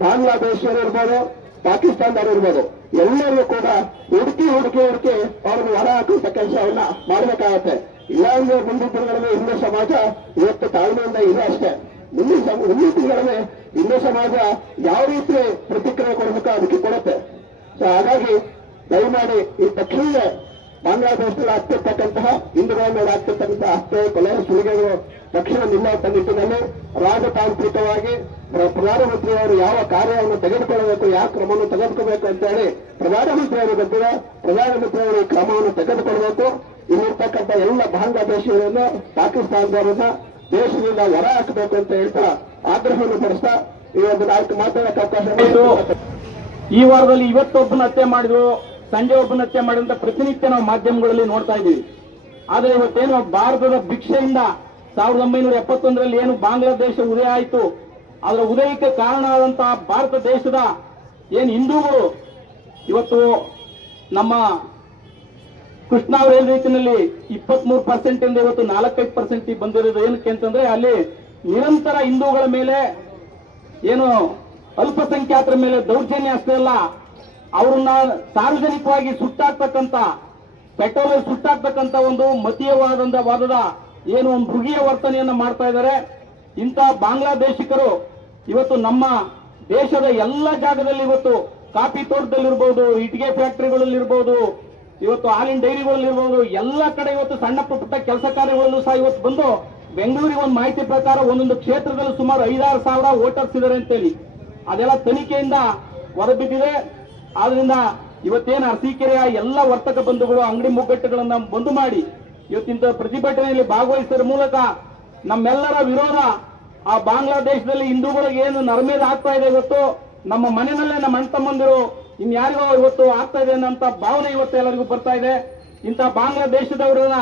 ಬಾಂಗ್ಲಾದೇಶಿಯರಿರ್ಬೋದು, ಪಾಕಿಸ್ತಾನದವರಿರ್ಬೋದು, ಎಲ್ಲರಿಗೂ ಕೂಡ ಹುಡುಕಿ ಅವ್ರನ್ನು ಹೊರ ಹಾಕುವಂತ ಕೆಲಸವನ್ನ ಮಾಡಬೇಕಾಗತ್ತೆ. ಇಲ್ಲಾಂದ್ರೆ ಮುಂದಿನ ದಿನಗಳಲ್ಲಿ ಹಿಂದೂ ಸಮಾಜ ಇವತ್ತು ತಾಳ್ಮೆಯಿಂದ ಇಲ್ಲ ಅಷ್ಟೇ. ಮುಂದಿನ ದಿನಗಳಲ್ಲಿ ಹಿಂದೂ ಸಮಾಜ ಯಾವ ರೀತಿ ಪ್ರತಿಕ್ರಿಯೆ ಕೊಡಬೇಕು ಅದಕ್ಕೆ ಕೊಡುತ್ತೆ. ಸೊ ಹಾಗಾಗಿ ದಯಮಾಡಿ ಈ ತಕ್ಷಣ ಬಾಂಗ್ಲಾದೇಶದಲ್ಲಿ ಆಗ್ತಿರ್ತಕ್ಕಂತಹ ಹಿಂದೂಗಳ ಮೇಲೆ ಆಗ್ತಿರ್ತಕ್ಕಂತಹ ಹತ್ಯೆ, ಕೊಲೆ, ಸುಲಿಗೆಗಳು ತಕ್ಷಣ ನಿಲ್ಲುವಂತ ನಿಟ್ಟಿನಲ್ಲಿ ರಾಜತಾಂತ್ರಿಕವಾಗಿ ಪ್ರಧಾನಮಂತ್ರಿಯವರು ಯಾವ ಕಾರ್ಯವನ್ನು ತೆಗೆದುಕೊಳ್ಳಬೇಕು, ಯಾವ ಕ್ರಮವನ್ನು ತೆಗೆದುಕೋಬೇಕು ಅಂತ ಹೇಳಿ ಪ್ರಧಾನಮಂತ್ರಿಯವರು ಬಂದಿದೆ. ಪ್ರಧಾನಮಂತ್ರಿಯವರು ಈ ಕ್ರಮವನ್ನು ತೆಗೆದುಕೊಳ್ಳಬೇಕು. ಇಲ್ಲಿರ್ತಕ್ಕಂಥ ಎಲ್ಲ ಬಾಂಗ್ಲಾದೇಶಿಗಳನ್ನು, ಪಾಕಿಸ್ತಾನದವರನ್ನ ದೇಶದಿಂದ ಹೊರ ಹಾಕಬೇಕು ಅಂತ ಹೇಳ್ತಾ ಆಗ್ರಹವನ್ನು ಪಡಿಸ್ತಾ ಈ ಒಂದು ನಾಲ್ಕು ಮಾತಾಡಕ್ಕೆ ಅವಕಾಶ. ಈ ವಾರದಲ್ಲಿ ಇವತ್ತೊಬ್ಬನ ಹತ್ಯೆ ಮಾಡಿದ್ರು, ಸಂಜೆ ಒಬ್ಬನ ಹತ್ಯೆ ಮಾಡಿದಂತ ಪ್ರತಿನಿತ್ಯ ನಾವು ಮಾಧ್ಯಮಗಳಲ್ಲಿ ನೋಡ್ತಾ ಇದ್ದೀವಿ. ಆದರೆ ಇವತ್ತೇನು ಭಾರತದ ಭಿಕ್ಷೆಯಿಂದ 1971ರಲ್ಲಿ ಏನು ಬಾಂಗ್ಲಾದೇಶ ಉದಯ ಆಯಿತು, ಅದರ ಉದಯಕ್ಕೆ ಕಾರಣ ಆದಂತಹ ಭಾರತ ದೇಶದ ಏನು ಹಿಂದೂಗಳು ಇವತ್ತು ನಮ್ಮ ಕೃಷ್ಣಾ ರೈಲ್ ರೀತಿಯಲ್ಲಿ 23% ಇಂದ ಇವತ್ತು 45% ಬಂದಿರೋದು ಏನಕ್ಕೆ ಅಂತಂದ್ರೆ ಅಲ್ಲಿ ನಿರಂತರ ಹಿಂದೂಗಳ ಮೇಲೆ ಏನು ಅಲ್ಪಸಂಖ್ಯಾತರ ಮೇಲೆ ದೌರ್ಜನ್ಯ ಅಷ್ಟೇ ಅಲ್ಲ, ಅವ್ರನ್ನ ಸಾರ್ವಜನಿಕವಾಗಿ ಸುಟ್ಟಾಕ್ತಕ್ಕಂಥ, ಪೆಟ್ರೋಲ್ ಸುಟ್ಟಾಕ್ತಕ್ಕಂಥ ಒಂದು ಮತೀಯವಾದದ ಏನು ಒಂದು ಮೃಗೀಯ ವರ್ತನೆಯನ್ನ ಮಾಡ್ತಾ ಇದ್ದಾರೆ. ಇಂಥ ಬಾಂಗ್ಲಾದೇಶಿಕರು ಇವತ್ತು ನಮ್ಮ ದೇಶದ ಎಲ್ಲ ಜಾಗದಲ್ಲಿ ಇವತ್ತು ಕಾಫಿ ತೋಟದಲ್ಲಿರ್ಬೋದು, ಇಟ್ಟಿಗೆ ಫ್ಯಾಕ್ಟರಿಗಳಲ್ಲಿರ್ಬೋದು, ಇವತ್ತು ಹಾಲಿನ ಡೈರಿಗಳಲ್ಲಿರ್ಬೋದು, ಎಲ್ಲ ಕಡೆ ಇವತ್ತು ಸಣ್ಣ ಪುಟ್ಟ ಕೆಲಸ ಕಾರ್ಯಗಳಲ್ಲೂ ಸಹ ಇವತ್ತು ಬಂದು ಬೆಂಗಳೂರಿಗೆ ಒಂದು ಮಾಹಿತಿ ಪ್ರಕಾರ ಒಂದೊಂದು ಕ್ಷೇತ್ರದಲ್ಲಿ ಸುಮಾರು 5-6 ಸಾವಿರ ವೋಟರ್ಸ್ ಇದ್ದಾರೆ ಅಂತೇಳಿ ಅದೆಲ್ಲ ತನಿಖೆಯಿಂದ ಹೊರಬಿದ್ದಿದೆ. ಆದ್ರಿಂದ ಇವತ್ತೇನು ಅರಸೀಕೆರೆಯ ಎಲ್ಲ ವರ್ತಕ ಬಂಧುಗಳು ಅಂಗಡಿ ಮುಗ್ಗಟ್ಟುಗಳನ್ನ ಬಂದು ಮಾಡಿ ಇವತ್ತಿಂತ ಪ್ರತಿಭಟನೆಯಲ್ಲಿ ಭಾಗವಹಿಸುವ ಮೂಲಕ ನಮ್ಮೆಲ್ಲರ ವಿರೋಧ ಆ ಬಾಂಗ್ಲಾದೇಶದಲ್ಲಿ ಹಿಂದೂಗಳಿಗೆ ಏನು ನರಮೇಧ ಆಗ್ತಾ ಇದೆ, ಇವತ್ತು ನಮ್ಮ ಮನೆಯಲ್ಲೇ ನಮ್ಮ ಅಣ್ಣ ತಮ್ಮಂದಿರು ಇನ್ಯಾರಿಗೋ ಇವತ್ತು ಆಗ್ತಾ ಇದೆ ಅನ್ನೋಂಥ ಭಾವನೆ ಇವತ್ತು ಎಲ್ಲರಿಗೂ ಬರ್ತಾ ಇದೆ. ಇಂಥ ಬಾಂಗ್ಲಾದೇಶದವರನ್ನ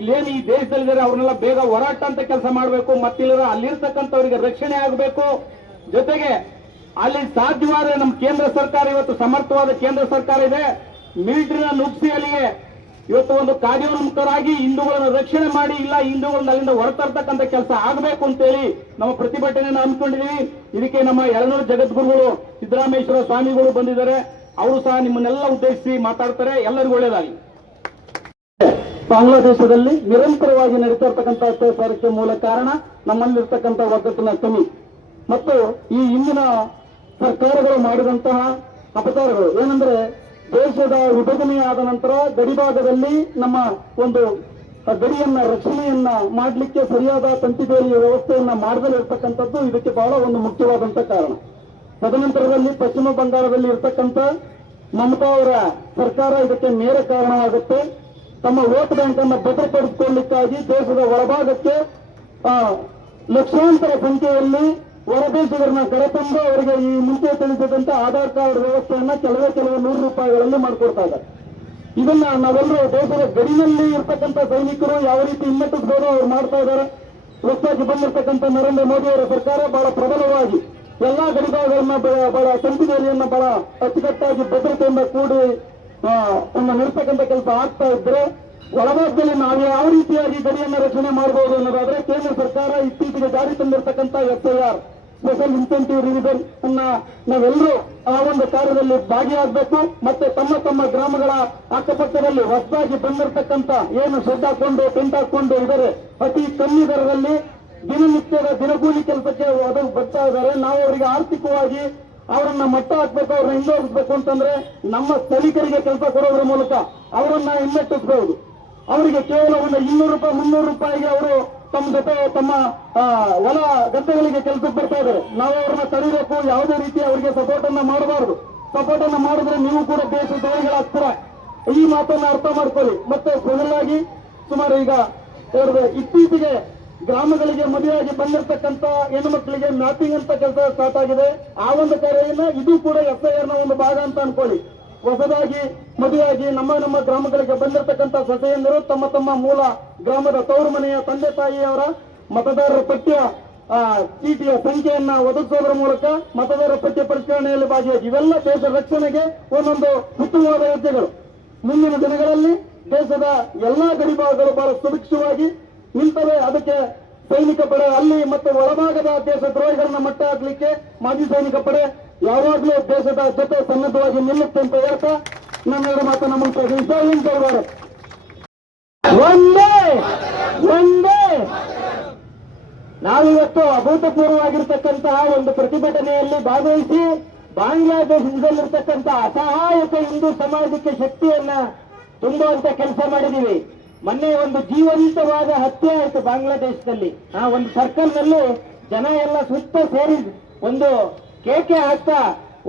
ಇಲ್ಲೇನು ಈ ದೇಶದಲ್ಲಿದ್ದಾರೆ ಅವ್ರನ್ನೆಲ್ಲ ಬೇಗ ಹೋರಾಟ ಅಂತ ಕೆಲಸ ಮಾಡಬೇಕು. ಮತ್ತಿಲ್ಲರ ಅಲ್ಲಿರ್ತಕ್ಕಂಥವರಿಗೆ ರಕ್ಷಣೆ ಆಗಬೇಕು. ಜೊತೆಗೆ ಅಲ್ಲಿ ಸಾಧ್ಯವಾದರೆ ನಮ್ಮ ಕೇಂದ್ರ ಸರ್ಕಾರ ಇವತ್ತು ಸಮರ್ಥವಾದ ಕೇಂದ್ರ ಸರ್ಕಾರ ಇದೆ, ಮಿಲಿಟರಿನ ನುಗ್ಸಿ ಅಲ್ಲಿಗೆ ಇವತ್ತು ಒಂದು ಕಾರ್ಯೋನ್ಮುಖರಾಗಿ ಹಿಂದೂಗಳನ್ನು ರಕ್ಷಣೆ ಮಾಡಿ, ಇಲ್ಲ ಹಿಂದೂಗಳನ್ನ ಅಲ್ಲಿಂದ ಹೊರತರ್ತಕ್ಕಂಥ ಕೆಲಸ ಆಗಬೇಕು ಅಂತೇಳಿ ನಮ್ಮ ಪ್ರತಿಭಟನೆಯನ್ನು ಹಮ್ಮಿಕೊಂಡಿದ್ದೀವಿ. ಇದಕ್ಕೆ ನಮ್ಮ ಯಳನೂರು ಜಗದ್ಗುರುಗಳು ಸಿದ್ದರಾಮೇಶ್ವರ ಸ್ವಾಮಿಗಳು ಬಂದಿದ್ದಾರೆ. ಅವರು ಸಹ ನಿಮ್ಮನ್ನೆಲ್ಲ ಉದ್ದೇಶಿಸಿ ಮಾತಾಡ್ತಾರೆ. ಎಲ್ಲರಿಗೂ ಒಳ್ಳೆಯದಾಗಲಿ. ಬಾಂಗ್ಲಾದೇಶದಲ್ಲಿ ನಿರಂತರವಾಗಿ ನಡೀತಾ ಇರ್ತಕ್ಕಂಥ ಅತ್ಯಾಚಾರಕ್ಕೆ ಮೂಲ ಕಾರಣ ನಮ್ಮಲ್ಲಿರ್ತಕ್ಕಂಥ ಒಗ್ಗಟ್ಟಿನ ಕಮ್ಮಿ ಮತ್ತು ಈ ಹಿಂದಿನ ಸರ್ಕಾರಗಳು ಮಾಡಿದಂತಹ ಅಪಚಾರಗಳು. ಏನಂದ್ರೆ ದೇಶದ ವಿಭಜನೆಯಾದ ನಂತರ ಗಡಿಭಾಗದಲ್ಲಿ ನಮ್ಮ ಒಂದು ಗಡಿಯನ್ನ ರಕ್ಷಣೆಯನ್ನ ಮಾಡಲಿಕ್ಕೆ ಸರಿಯಾದ ತಂತಿಬೇಲಿ ವ್ಯವಸ್ಥೆಯನ್ನ ಮಾಡದಲ್ಲಿರ್ತಕ್ಕಂಥದ್ದು ಇದಕ್ಕೆ ಬಹಳ ಒಂದು ಮುಖ್ಯವಾದಂತ ಕಾರಣ. ತದನಂತರದಲ್ಲಿ ಪಶ್ಚಿಮ ಬಂಗಾಳದಲ್ಲಿ ಇರ್ತಕ್ಕಂಥ ಮಮತಾ ಅವರ ಸರ್ಕಾರ ಇದಕ್ಕೆ ನೇರ ಕಾರಣವಾಗುತ್ತೆ. ತಮ್ಮ ವೋಟ್ ಬ್ಯಾಂಕ್ ಅನ್ನು ಭದ್ರಪಡಿಸಿಕೊಳ್ಳಲಿಕ್ಕಾಗಿ ದೇಶದ ಒಳಭಾಗಕ್ಕೆ ಲಕ್ಷಾಂತರ ಸಂಖ್ಯೆಯಲ್ಲಿ ಹೊರದೇಶಗಳನ್ನ ಕರೆತಂದು ಅವರಿಗೆ ಈ ಮುಂಚೆ ತಿಳಿಸಿದಂತೆ ಆಧಾರ್ ಕಾರ್ಡ್ ವ್ಯವಸ್ಥೆಯನ್ನ ಕೆಲವೇ ₹100 ಮಾಡಿಕೊಡ್ತಾ ಇದ್ದಾರೆ. ಇದನ್ನ ನಾವೆಲ್ಲರೂ ದೇಶದ ಗಡಿನಲ್ಲಿ ಇರ್ತಕ್ಕಂಥ ಸೈನಿಕರು ಯಾವ ರೀತಿ ಹಿಮ್ಮೆಟ್ಟಿಸಬಹುದು ಅವ್ರು ಮಾಡ್ತಾ ಇದ್ದಾರೆ. ಹೊಸದಾಗಿ ಬಂದಿರತಕ್ಕಂಥ ನರೇಂದ್ರ ಮೋದಿ ಅವರ ಸರ್ಕಾರ ಬಹಳ ಪ್ರಬಲವಾಗಿ ಎಲ್ಲಾ ಗಡಿಭಾಗಗಳನ್ನ ಬಹಳ ತಂತಿಬೇಲಿಯನ್ನ ಬಹಳ ಅಚ್ಚುಕಟ್ಟಾಗಿ ಭದ್ರತೆಯಿಂದ ಕೂಡಿ ನಿಲ್ತಕ್ಕಂಥ ಕೆಲಸ ಆಗ್ತಾ ಇದ್ರೆ ಒಳಭಾಗದಲ್ಲಿ ನಾವು ಯಾವ ರೀತಿಯಾಗಿ ಗಡಿಯನ್ನು ರಚನೆ ಮಾಡಬಹುದು ಅನ್ನೋದಾದ್ರೆ ಕೇಂದ್ರ ಸರ್ಕಾರ ಇತ್ತೀಚೆಗೆ ಜಾರಿ ತಂದಿರತಕ್ಕಂಥ FIR ಸ್ಪೆಷಲ್ ಇನ್ಸೆಂಟಿವ್ ರಿವಿಷನ್ ಅನ್ನ ನಾವೆಲ್ಲರೂ ಆ ಒಂದು ಕಾರ್ಯದಲ್ಲಿ ಭಾಗಿಯಾಗಬೇಕು. ಮತ್ತೆ ತಮ್ಮ ತಮ್ಮ ಗ್ರಾಮಗಳ ಅಕ್ಕಪಕ್ಕದಲ್ಲಿ ಹೊಸದಾಗಿ ಬಂದಿರತಕ್ಕಂಥ ಏನು ಶೆಡ್ ಹಾಕೊಂಡು ಟೆಂಟ್ ಹಾಕೊಂಡು ಇದ್ದಾರೆ ಅತಿ ಕಮ್ಮಿ ದರದಲ್ಲಿ ದಿನನಿತ್ಯದ ದಿನಗೂಲಿ ಕೆಲಸಕ್ಕೆ ಬರ್ತಾ ಇದ್ದಾರೆ. ನಾವು ಅವರಿಗೆ ಆರ್ಥಿಕವಾಗಿ ಅವರನ್ನ ಮಟ್ಟ ಹಾಕ್ಬೇಕು, ಅವ್ರನ್ನ ಹಿಂದೋಗಿಸ್ಬೇಕು ಅಂತಂದ್ರೆ ನಮ್ಮ ಸ್ಥಳೀಕರಿಗೆ ಕೆಲಸ ಕೊಡೋದ್ರ ಮೂಲಕ ಅವರನ್ನ ಹಿಮ್ಮೆಟ್ಟಿಸಬಹುದು. ಅವರಿಗೆ ಕೇವಲ ಒಂದು 200 ರೂಪಾಯಿ 300 ರೂಪಾಯಿಗೆ ಅವರು ತಮ್ಮ ಜೊತೆ ತಮ್ಮ ಹೊಲ ಗದ್ದೆಗಳಿಗೆ ಕೆಲಸಕ್ಕೆ ಬರ್ತಾ ಇದ್ದಾರೆ. ನಾವು ಅವ್ರನ್ನ ತಡಿಬೇಕು, ಯಾವುದೇ ರೀತಿ ಅವರಿಗೆ ಸಪೋರ್ಟ್ ಅನ್ನ ಮಾಡಬಾರದು. ಸಪೋರ್ಟ್ ಅನ್ನ ಮಾಡಿದ್ರೆ ನೀವು ಕೂಡ ದೇಶದ್ರೋಹಿಗಳಾಗ್ತೀರ. ಈ ಮಾತನ್ನ ಅರ್ಥ ಮಾಡ್ಕೊಳ್ಳಿ. ಮತ್ತೆ ಮೊದಲಾಗಿ ಸುಮಾರು ಈಗ ಇತ್ತೀಚೆಗೆ ಗ್ರಾಮಗಳಿಗೆ ಮದುವೆಯಾಗಿ ಬಂದಿರತಕ್ಕಂತ ಹೆಣ್ಣು ಮಕ್ಕಳಿಗೆ ಮ್ಯಾಪಿಂಗ್ ಅಂತ ಕೆಲಸ ಸ್ಟಾರ್ಟ್ ಆಗಿದೆ. ಆ ಒಂದು ಕಾರ್ಯನ ಇದು ಕೂಡ FIR ನ ಒಂದು ಭಾಗ ಅಂತ ಅನ್ಕೊಳ್ಳಿ. ಹೊಸದಾಗಿ ಮದುವೆಯಾಗಿ ನಮ್ಮ ಗ್ರಾಮಗಳಿಗೆ ಬಂದಿರತಕ್ಕಂತ ಸೊಸೆಯಂದರು ತಮ್ಮ ತಮ್ಮ ಮೂಲ ಗ್ರಾಮದ ತವರು ಮನೆಯ ತಂದೆ ತಾಯಿಯವರ ಮತದಾರರ ಪಟ್ಟಿಯ ಚೀಟಿಯ ಸಂಖ್ಯೆಯನ್ನ ಒದಗಿಸೋದ್ರ ಮೂಲಕ ಮತದಾರರ ಪಟ್ಟಿಯ ಪರಿಷ್ಕರಣೆಯಲ್ಲಿ ಭಾಗಿಯಾಗಿ ಇವೆಲ್ಲ ದೇಶ ರಕ್ಷಣೆಗೆ ಒಂದೊಂದು ಉತ್ತಮವಾದ ಹೆಜ್ಜೆಗಳು. ಮುಂದಿನ ದಿನಗಳಲ್ಲಿ ದೇಶದ ಎಲ್ಲಾ ಗಡಿಭಾಗಗಳು ಬಹಳ ಸುರಕ್ಷಿತವಾಗಿ ನಿಲ್ತವೆ. ಅದಕ್ಕೆ ಸೈನಿಕ ಪಡೆ ಅಲ್ಲಿ ಮತ್ತೆ ಒಳಭಾಗದ ದೇಶ ದ್ರೋಹಿಗಳನ್ನ ಮಟ್ಟ ಹಾಕ್ಲಿಕ್ಕೆ ಮಾಜಿ ಸೈನಿಕ ಪಡೆ ಯಾವಾಗಲೂ ದೇಶದ ಜೊತೆ ಸನ್ನದ್ಧವಾಗಿ ನಿಲ್ಲುತ್ತೆ ಅಂತ ಹೇಳ್ತಾ ನನ್ನೆರಡು ಮಾತನ್ನ ಮುಗಿಸ್ತೀನಿ. ಜೈ ಹಿಂದ್ ಜೈ ಭಾರತ್. ಒಂದೇ ನಾವಿವತ್ತು ಅಭೂತಪೂರ್ವವಾಗಿರ್ತಕ್ಕಂತಹ ಒಂದು ಪ್ರತಿಭಟನೆಯಲ್ಲಿ ಭಾಗವಹಿಸಿ ಬಾಂಗ್ಲಾದೇಶದಲ್ಲಿರ್ತಕ್ಕಂಥ ಅಸಹಾಯಕ ಹಿಂದೂ ಸಮಾಜಕ್ಕೆ ಶಕ್ತಿಯನ್ನ ತುಂಬುವಂತ ಕೆಲಸ ಮಾಡಿದೀವಿ. ಮೊನ್ನೆ ಒಂದು ಜೀವಂತವಾದ ಹತ್ಯೆ ಆಯಿತು ಬಾಂಗ್ಲಾದೇಶದಲ್ಲಿ. ಒಂದು ಸರ್ಕಲ್ನಲ್ಲಿ ಜನ ಎಲ್ಲ ಸುತ್ತ ಸೇರಿ ಒಂದು ಕೇಕೆ ಹಾಕ್ತಾ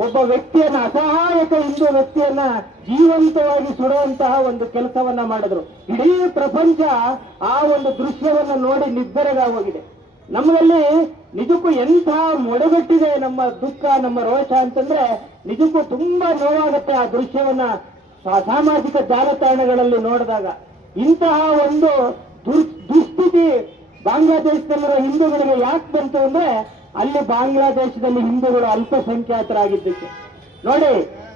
ಒಬ್ಬ ವ್ಯಕ್ತಿಯನ್ನ ಅಸಹಾಯಕ ಹಿಂದೂ ವ್ಯಕ್ತಿಯನ್ನ ಜೀವಂತವಾಗಿ ಸುಡುವಂತಹ ಒಂದು ಕೆಲಸವನ್ನ ಮಾಡಿದ್ರು. ಇಡೀ ಪ್ರಪಂಚ ಆ ಒಂದು ದೃಶ್ಯವನ್ನ ನೋಡಿ ನಿಬ್ಬೆರಗಾಗೋಗಿದೆ. ನಮ್ಮಲ್ಲಿ ನಿಜಕ್ಕೂ ಎಂಥ ಮೊಡಗಟ್ಟಿದೆ ನಮ್ಮ ದುಃಖ, ನಮ್ಮ ರೋಷ ಅಂತಂದ್ರೆ ನಿಜಕ್ಕೂ ತುಂಬಾ ನೋವಾಗುತ್ತೆ ಆ ದೃಶ್ಯವನ್ನ ಸಾಮಾಜಿಕ ಜಾಲತಾಣಗಳಲ್ಲಿ ನೋಡಿದಾಗ. ಇಂತಹ ಒಂದು ದುಸ್ಥಿತಿ ಬಾಂಗ್ಲಾದೇಶದಲ್ಲಿರೋ ಹಿಂದೂಗಳಿಗೆ ಯಾಕೆ ಬಂತು ಅಂದ್ರೆ ಅಲ್ಲಿ ಬಾಂಗ್ಲಾದೇಶದಲ್ಲಿ ಹಿಂದೂಗಳು ಅಲ್ಪಸಂಖ್ಯಾತರಾಗಿದ್ದಕ್ಕೆ. ನೋಡಿ,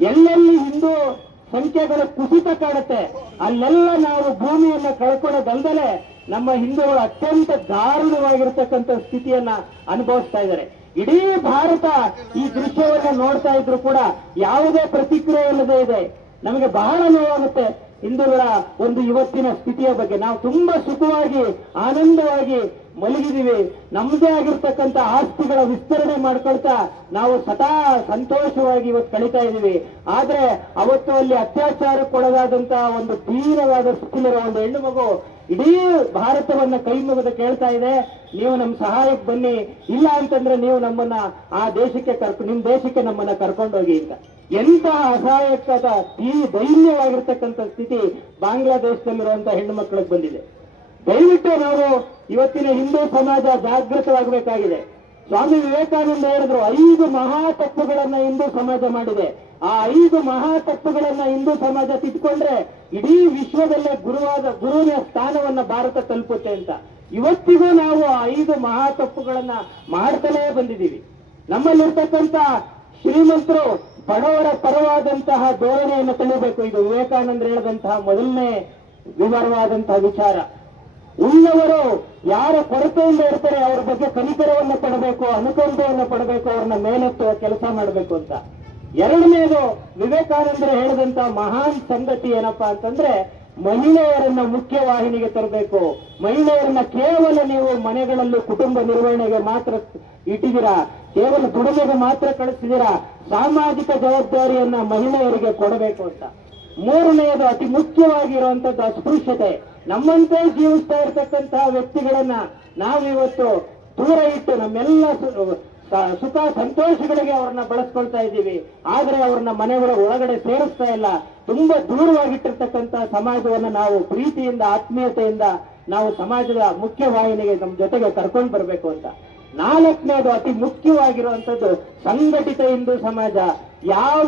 ಎಲ್ಲೆಲ್ಲಿ ಹಿಂದೂ ಸಂಖ್ಯೆಗಳ ಕುಸಿತ ಕಾಣುತ್ತೆ ಅಲ್ಲೆಲ್ಲ ನಾವು ಭೂಮಿಯನ್ನ ಕಳ್ಕೊಳ್ಳೋದಲ್ದಲೆ ನಮ್ಮ ಹಿಂದೂಗಳು ಅತ್ಯಂತ ದಾರುಣವಾಗಿರ್ತಕ್ಕಂಥ ಸ್ಥಿತಿಯನ್ನ ಅನುಭವಿಸ್ತಾ ಇದ್ದಾರೆ. ಇಡೀ ಭಾರತ ಈ ದೃಶ್ಯವನ್ನ ನೋಡ್ತಾ ಇದ್ರು ಕೂಡ ಯಾವುದೇ ಪ್ರತಿಕ್ರಿಯೆ ಇಲ್ಲದೆ ಇದೆ. ನಮಗೆ ಬಹಳ ನೋವಾಗುತ್ತೆ ಹಿಂದೂಗಳ ಒಂದು ಇವತ್ತಿನ ಸ್ಥಿತಿಯ ಬಗ್ಗೆ. ನಾವು ತುಂಬಾ ಸುಖವಾಗಿ ಆನಂದವಾಗಿ ಮಲಗಿದೀವಿ. ನಮ್ಮದೇ ಆಗಿರ್ತಕ್ಕಂಥ ಆಸ್ತಿಗಳ ವಿಸ್ತರಣೆ ಮಾಡ್ಕೊಳ್ತಾ ನಾವು ಸದಾ ಸಂತೋಷವಾಗಿ ಇವತ್ತು ಕಳೀತಾ ಇದ್ದೀವಿ. ಆದ್ರೆ ಅವತ್ತು ಅಲ್ಲಿ ಅತ್ಯಾಚಾರಕ್ಕೊಳಗಾದಂತಹ ಒಂದು ತೀವ್ರವಾದ ಸ್ಥಿತಿಲಿರೋ ಒಂದು ಹೆಣ್ಣು ಮಗು ಇಡೀ ಭಾರತವನ್ನ ಕೈ ಮುಗಿದು ಕೇಳ್ತಾ ಇದೆ, ನೀವು ನಮ್ಮ ಸಹಾಯಕ್ಕೆ ಬನ್ನಿ, ಇಲ್ಲ ಅಂತಂದ್ರೆ ನೀವು ನಮ್ಮನ್ನ ಆ ದೇಶಕ್ಕೆ ನಿಮ್ಮ ದೇಶಕ್ಕೆ ನಮ್ಮನ್ನ ಕರ್ಕೊಂಡೋಗಿ ಅಂತ. ಎಂತಹ ಅಸಹಾಯಕದ ದೈನ್ಯವಾಗಿರ್ತಕ್ಕಂಥ ಸ್ಥಿತಿ ಬಾಂಗ್ಲಾದೇಶದಲ್ಲಿರುವಂತಹ ಹೆಣ್ಣು ಮಕ್ಕಳಿಗೆ ಬಂದಿದೆ. ದಯವಿಟ್ಟು ನಾವು ಇವತ್ತಿನ ಹಿಂದೂ ಸಮಾಜ ಜಾಗೃತವಾಗಬೇಕಾಗಿದೆ. ಸ್ವಾಮಿ ವಿವೇಕಾನಂದ ಹೇಳಿದ್ರು 5 ಮಹಾ ತಪ್ಪುಗಳನ್ನ ಹಿಂದೂ ಸಮಾಜ ಮಾಡಿದೆ. ಆ 5 ಮಹಾ ತಪ್ಪುಗಳನ್ನ ಹಿಂದೂ ಸಮಾಜ ತಿದ್ಕೊಂಡ್ರೆ ಇಡೀ ವಿಶ್ವದಲ್ಲೇ ಗುರುವಿನ ಸ್ಥಾನವನ್ನ ಭಾರತ ತಲುಪುತ್ತೆ ಅಂತ. ಇವತ್ತಿಗೂ ನಾವು ಆ 5 ಮಹಾ ತಪ್ಪುಗಳನ್ನ ಮಾಡ್ತಲೇ ಬಂದಿದ್ದೀವಿ. ನಮ್ಮಲ್ಲಿರ್ತಕ್ಕಂಥ ಶ್ರೀಮಂತರು ಬಡವರ ಪರವಾದಂತಹ ಧೋರಣೆಯನ್ನು ತಿಳಿಬೇಕು. ಇದು ವಿವೇಕಾನಂದರು ಹೇಳಿದಂತಹ ಮೊದಲನೇ ವಿವರವಾದಂತಹ ವಿಚಾರ. ಉಳ್ಳವರು ಯಾರ ಕೊರತೆಯಿಂದ ಇರ್ತಾರೆ ಅವರ ಬಗ್ಗೆ ಕನಿಕರವನ್ನು ಪಡಬೇಕು, ಅನುಕಂಪವನ್ನು ಪಡಬೇಕು, ಅವ್ರನ್ನ ಮೇಲೆತ್ತುವ ಕೆಲಸ ಮಾಡಬೇಕು ಅಂತ. ಎರಡನೇದು ವಿವೇಕಾನಂದರು ಹೇಳಿದಂತಹ ಮಹಾನ್ ಸಂಗತಿ ಏನಪ್ಪಾ ಅಂತಂದ್ರೆ ಮಹಿಳೆಯರನ್ನ ಮುಖ್ಯವಾಹಿನಿಗೆ ತರಬೇಕು. ಮಹಿಳೆಯರನ್ನ ಕೇವಲ ನೀವು ಮನೆಗಳಲ್ಲಿ ಕುಟುಂಬ ನಿರ್ವಹಣೆಗೆ ಮಾತ್ರ ಇಟ್ಟಿದ್ದೀರಾ, ಕೇವಲ ದುಡಿಮೆಗೆ ಮಾತ್ರ ಕಳಿಸಿದ್ದೀರಾ, ಸಾಮಾಜಿಕ ಜವಾಬ್ದಾರಿಯನ್ನ ಮಹಿಳೆಯರಿಗೆ ಕೊಡಬೇಕು ಅಂತ. ಮೂರನೆಯದು ಅತಿ ಮುಖ್ಯವಾಗಿರುವಂತದ್ದು ಅಸ್ಪೃಶ್ಯತೆ. ನಮ್ಮಂತೆ ಜೀವಿಸ್ತಾ ಇರತಕ್ಕಂತಹ ವ್ಯಕ್ತಿಗಳನ್ನ ನಾವಿವತ್ತು ದೂರ ಇಟ್ಟು ನಮ್ಮೆಲ್ಲ ಸುಖ ಸಂತೋಷಗಳಿಗೆ ಅವ್ರನ್ನ ಬಳಸ್ಕೊಳ್ತಾ ಇದ್ದೀವಿ. ಆದ್ರೆ ಅವ್ರನ್ನ ಮನೆಗಳ ಒಳಗಡೆ ಸೇರಿಸ್ತಾ ಇಲ್ಲ. ತುಂಬಾ ದೂರವಾಗಿಟ್ಟಿರ್ತಕ್ಕಂಥ ಸಮಾಜವನ್ನ ನಾವು ಪ್ರೀತಿಯಿಂದ ಆತ್ಮೀಯತೆಯಿಂದ ನಾವು ಸಮಾಜದ ಮುಖ್ಯವಾಹಿನಿಗೆ ನಮ್ಮ ಜೊತೆಗೆ ಕರ್ಕೊಂಡು ಬರಬೇಕು ಅಂತ. ನಾಲ್ಕನೇದು ಅತಿ ಮುಖ್ಯವಾಗಿರುವಂತದ್ದು ಸಂಘಟಿತ ಹಿಂದೂ ಸಮಾಜ. ಯಾವ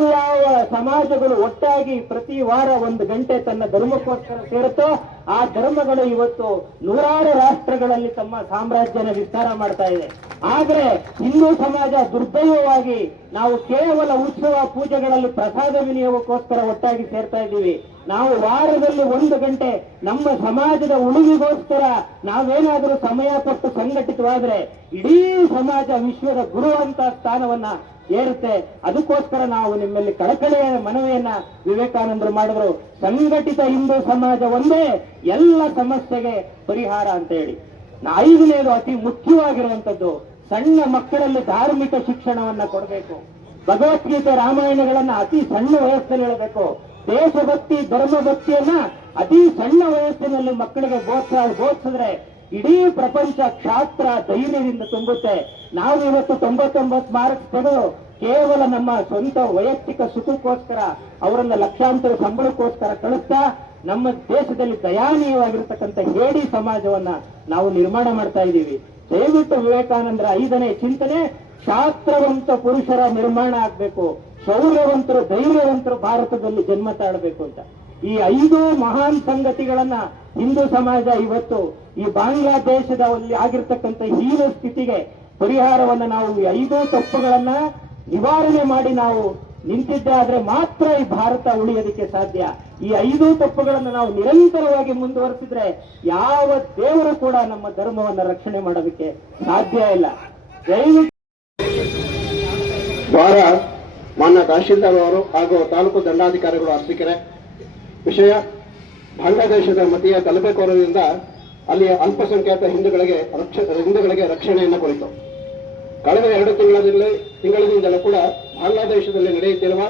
ಸಮಾಜಗಳು ಒಟ್ಟಾಗಿ ಪ್ರತಿ ವಾರ 1 ಗಂಟೆ ತನ್ನ ಧರ್ಮಕ್ಕೋಸ್ಕರ ಸೇರುತ್ತೋ ಆ ಧರ್ಮಗಳು ಇವತ್ತು ನೂರಾರು ರಾಷ್ಟ್ರಗಳಲ್ಲಿ ತಮ್ಮ ಸಾಮ್ರಾಜ್ಯನ ವಿಸ್ತಾರ ಮಾಡ್ತಾ ಇದೆ. ಆದ್ರೆ ಹಿಂದೂ ಸಮಾಜ ದುರ್ದೈವವಾಗಿ ನಾವು ಕೇವಲ ಉತ್ಸವ ಪೂಜೆಗಳಲ್ಲಿ ಪ್ರಸಾದ ವಿನಿಯೋಗಕ್ಕೋಸ್ಕರ ಒಟ್ಟಾಗಿ ಸೇರ್ತಾ ಇದ್ದೀವಿ. ನಾವು ವಾರದಲ್ಲಿ 1 ಗಂಟೆ ನಮ್ಮ ಸಮಾಜದ ಉಳಿವಿಗೋಸ್ಕರ ನಾವೇನಾದರೂ ಸಮಯ ಕೊಟ್ಟು ಸಂಘಟಿತವಾದ್ರೆ ಇಡೀ ಸಮಾಜ ವಿಶ್ವದ ಗುರು ಅಂತ ಸ್ಥಾನವನ್ನ ಏರುತ್ತೆ. ಅದಕ್ಕೋಸ್ಕರ ನಾವು ನಿಮ್ಮಲ್ಲಿ ಕಳಕಳಿಯ ಮನವಿಯನ್ನ ವಿವೇಕಾನಂದರು ಮಾಡಿದ್ರು, ಸಂಘಟಿತ ಹಿಂದೂ ಸಮಾಜ ಒಂದೇ ಎಲ್ಲ ಸಮಸ್ಯೆಗೆ ಪರಿಹಾರ ಅಂತ ಹೇಳಿ. 5ನೇದು ಅತಿ ಮುಖ್ಯವಾಗಿರುವಂತದ್ದು, ಸಣ್ಣ ಮಕ್ಕಳಲ್ಲಿ ಧಾರ್ಮಿಕ ಶಿಕ್ಷಣವನ್ನ ಕೊಡಬೇಕು. ಭಗವದ್ಗೀತೆ ರಾಮಾಯಣಗಳನ್ನ ಅತಿ ಸಣ್ಣ ವಯಸ್ಸಲ್ಲಿ ಹೇಳಬೇಕು. ದೇಶಭಕ್ತಿ ಧರ್ಮಭಕ್ತಿಯನ್ನ ಅತಿ ಸಣ್ಣ ವಯಸ್ಸಿನಲ್ಲಿ ಮಕ್ಕಳಿಗೆ ಬೋಧಿಸಿದ್ರೆ ಇಡೀ ಪ್ರಪಂಚ ಕ್ಷಾತ್ರ ಧೈರ್ಯದಿಂದ ತುಂಬುತ್ತೆ. ನಾವು ಇವತ್ತು 99 ಮಾರ್ಕ್ಸ್ ಪಡೆದು ಕೇವಲ ನಮ್ಮ ಸ್ವಂತ ವೈಯಕ್ತಿಕ ಸುಖಕ್ಕೋಸ್ಕರ ಅವರನ್ನ ಲಕ್ಷಾಂತರ ಸಂಬಳಕ್ಕೋಸ್ಕರ ಕಳಿಸ್ತಾ ನಮ್ಮ ದೇಶದಲ್ಲಿ ದಯಾನೀಯವಾಗಿರ್ತಕ್ಕಂಥ ಹೇಡಿ ಸಮಾಜವನ್ನ ನಾವು ನಿರ್ಮಾಣ ಮಾಡ್ತಾ ಇದ್ದೀವಿ. ದಯವಿಟ್ಟು ವಿವೇಕಾನಂದರ 5ನೇ ಚಿಂತನೆ, ಶಾಸ್ತ್ರವಂತ ಪುರುಷರ ನಿರ್ಮಾಣ ಆಗ್ಬೇಕು, ಶೌರ್ಯವಂತರು ಧೈರ್ಯವಂತರು ಭಾರತದಲ್ಲಿ ಜನ್ಮ ತಾಳಬೇಕು ಅಂತ. ಈ 5 ಮಹಾನ್ ಸಂಗತಿಗಳನ್ನ ಹಿಂದೂ ಸಮಾಜ ಇವತ್ತು ಈ ಬಾಂಗ್ಲಾದೇಶದಲ್ಲಿ ಆಗಿರ್ತಕ್ಕಂಥ ಹೀನ ಸ್ಥಿತಿಗೆ ಪರಿಹಾರವನ್ನ ನಾವು ಈ 5 ತಪ್ಪುಗಳನ್ನ ನಿವಾರಣೆ ಮಾಡಿ ನಾವು ನಿಂತಿದ್ದೆ ಆದ್ರೆ ಮಾತ್ರ ಈ ಭಾರತ ಉಳಿಯೋದಕ್ಕೆ ಸಾಧ್ಯ. ಈ 5 ತಪ್ಪುಗಳನ್ನು ನಾವು ನಿರಂತರವಾಗಿ ಮುಂದುವರೆಸಿದ್ರೆ ಯಾವ ದೇವರು ಕೂಡ ನಮ್ಮ ಧರ್ಮವನ್ನ ರಕ್ಷಣೆ ಮಾಡೋದಕ್ಕೆ ಸಾಧ್ಯ ಇಲ್ಲ. ದಯವಿಟ್ಟು ವಾರ ಮಾನ್ಯ ತಹಶೀಲ್ದಾರ್ ಅವರು ಹಾಗೂ ತಾಲೂಕು ದಂಡಾಧಿಕಾರಿಗಳು ಅರಸೀಕೆರೆ. ವಿಷಯ ಬಾಂಗ್ಲಾದೇಶದ ಮತೀಯ ಗಲಭೆಕೋರರಿಂದ ಅಲ್ಲಿಯ ಅಲ್ಪಸಂಖ್ಯಾತ ಹಿಂದೂಗಳಿಗೆ ರಕ್ಷಣೆಯನ್ನು ಕುರಿತು ಕಳೆದ 2 ತಿಂಗಳಿನಿಂದಲೂ ಕೂಡ ಬಾಂಗ್ಲಾದೇಶದಲ್ಲಿ ನಡೆಯುತ್ತಿರುವ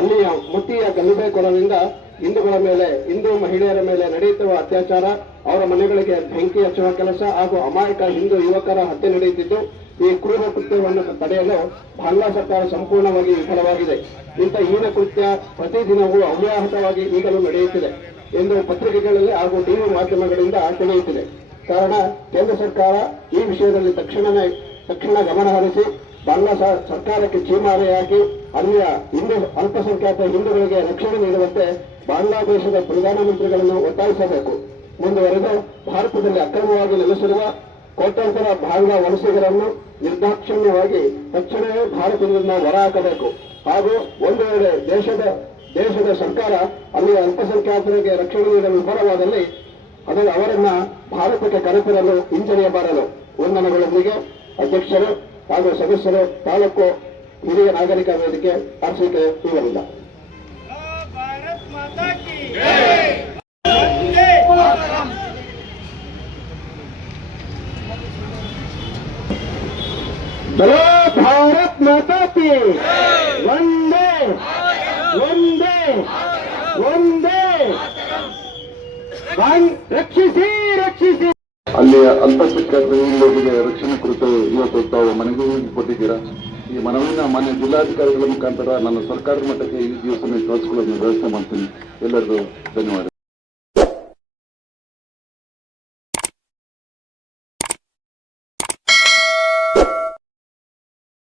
ಅಲ್ಲಿಯ ಮತೀಯ ಗಲಭೆಕೋರರಿಂದ ಹಿಂದೂ ಮಹಿಳೆಯರ ಮೇಲೆ ನಡೆಯುತ್ತಿರುವ ಅತ್ಯಾಚಾರ, ಅವರ ಮನೆಗಳಿಗೆ ಬೆಂಕಿ ಹಚ್ಚುವ ಕೆಲಸ ಹಾಗೂ ಅಮಾಯಕ ಹಿಂದೂ ಯುವಕರ ಹತ್ಯೆ ನಡೆಯುತ್ತಿದ್ದು, ಈ ಕ್ರೂರ ಕೃತ್ಯವನ್ನು ತಡೆಯಲು ಬಾಂಗ್ಲಾ ಸರ್ಕಾರ ಸಂಪೂರ್ಣವಾಗಿ ವಿಫಲವಾಗಿದೆ. ಇಂಥ ಹೀನ ಕೃತ್ಯ ಪ್ರತಿದಿನವೂ ಅವ್ಯಾಹತವಾಗಿ ಈಗಲೂ ನಡೆಯುತ್ತಿದೆ ಎಂದು ಪತ್ರಿಕೆಗಳಲ್ಲಿ ಹಾಗೂ ಟಿವಿ ಮಾಧ್ಯಮಗಳಿಂದ ತಿಳಿಯುತ್ತಿದೆ. ಕಾರಣ ಕೇಂದ್ರ ಸರ್ಕಾರ ಈ ವಿಷಯದಲ್ಲಿ ತಕ್ಷಣ ಗಮನ ಹರಿಸಿ ಬಾಂಗ್ಲಾ ಸರ್ಕಾರಕ್ಕೆ ಚೀಮಾರಿ ಹಾಕಿ ಅಲ್ಲಿಯ ಅಲ್ಪಸಂಖ್ಯಾತ ಹಿಂದೂಗಳಿಗೆ ರಕ್ಷಣೆ ನೀಡುವಂತೆ ಬಾಂಗ್ಲಾದೇಶದ ಪ್ರಧಾನಮಂತ್ರಿಗಳನ್ನು ಒತ್ತಾಯಿಸಬೇಕು. ಮುಂದುವರೆದು ಭಾರತದಲ್ಲಿ ಅಕ್ರಮವಾಗಿ ನೆಲೆಸಿರುವ ಕೋಟ್ಯಾಂತರ ಬಾಂಗ್ಲಾ ವಲಸಿಗರನ್ನು ನಿರ್ದಾಕ್ಷಿಣ್ಯವಾಗಿ ತಕ್ಷಣವೇ ಭಾರತದಿಂದ ಹೊರಹಾಕಬೇಕು. ಹಾಗೂ ಒಂದು ವೇಳೆ ದೇಶದ ಸರ್ಕಾರ ಅಲ್ಲಿಯ ಅಲ್ಪಸಂಖ್ಯಾತರಿಗೆ ರಕ್ಷಣೆ ನೀಡಲು ವಿಫಲವಾದಲ್ಲಿ ಅವರನ್ನ ಭಾರತಕ್ಕೆ ಕರೆತರಲು ಹಿಂಜರಿಯಬಾರದು. ವಂದನೆಗಳೊಂದಿಗೆ ಅಧ್ಯಕ್ಷರು ಹಾಗೂ ಸದಸ್ಯರು, ತಾಲೂಕು ಹಿರಿಯ ನಾಗರಿಕ ವೇದಿಕೆ ಅರಸೀಕೆರೆ ಇವರಿಂದ. बोलो भारत माता की वंदे वंदे वंदे ರಕ್ಷಿಸಿ ರಕ್ಷಿಸಿ. ಅಲ್ಲಿಯ ಅಲ್ಪಸಂಖ್ಯಾತರ ಹಿಂದೂಗಳಿಗೆ ರಕ್ಷಣೆ ಕುರಿತು ಇವತ್ತು ತಾವು ಮನವಿ ಕೊಟ್ಟಿದ್ದೀರಾ. ಈ ಮನವಿನ ಮಾನ್ಯ ಜಿಲ್ಲಾಧಿಕಾರಿಗಳ ಮುಖಾಂತರ ನನ್ನ ಸರ್ಕಾರದ ಮಟ್ಟಕ್ಕೆ ಈ ದಿವಸ ಕಳಿಸ್ಕೊಳ್ಳೋದನ್ನು ವ್ಯವಸ್ಥೆ ಮಾಡ್ತೀನಿ. ಎಲ್ಲರಿಗೂ ಧನ್ಯವಾದ.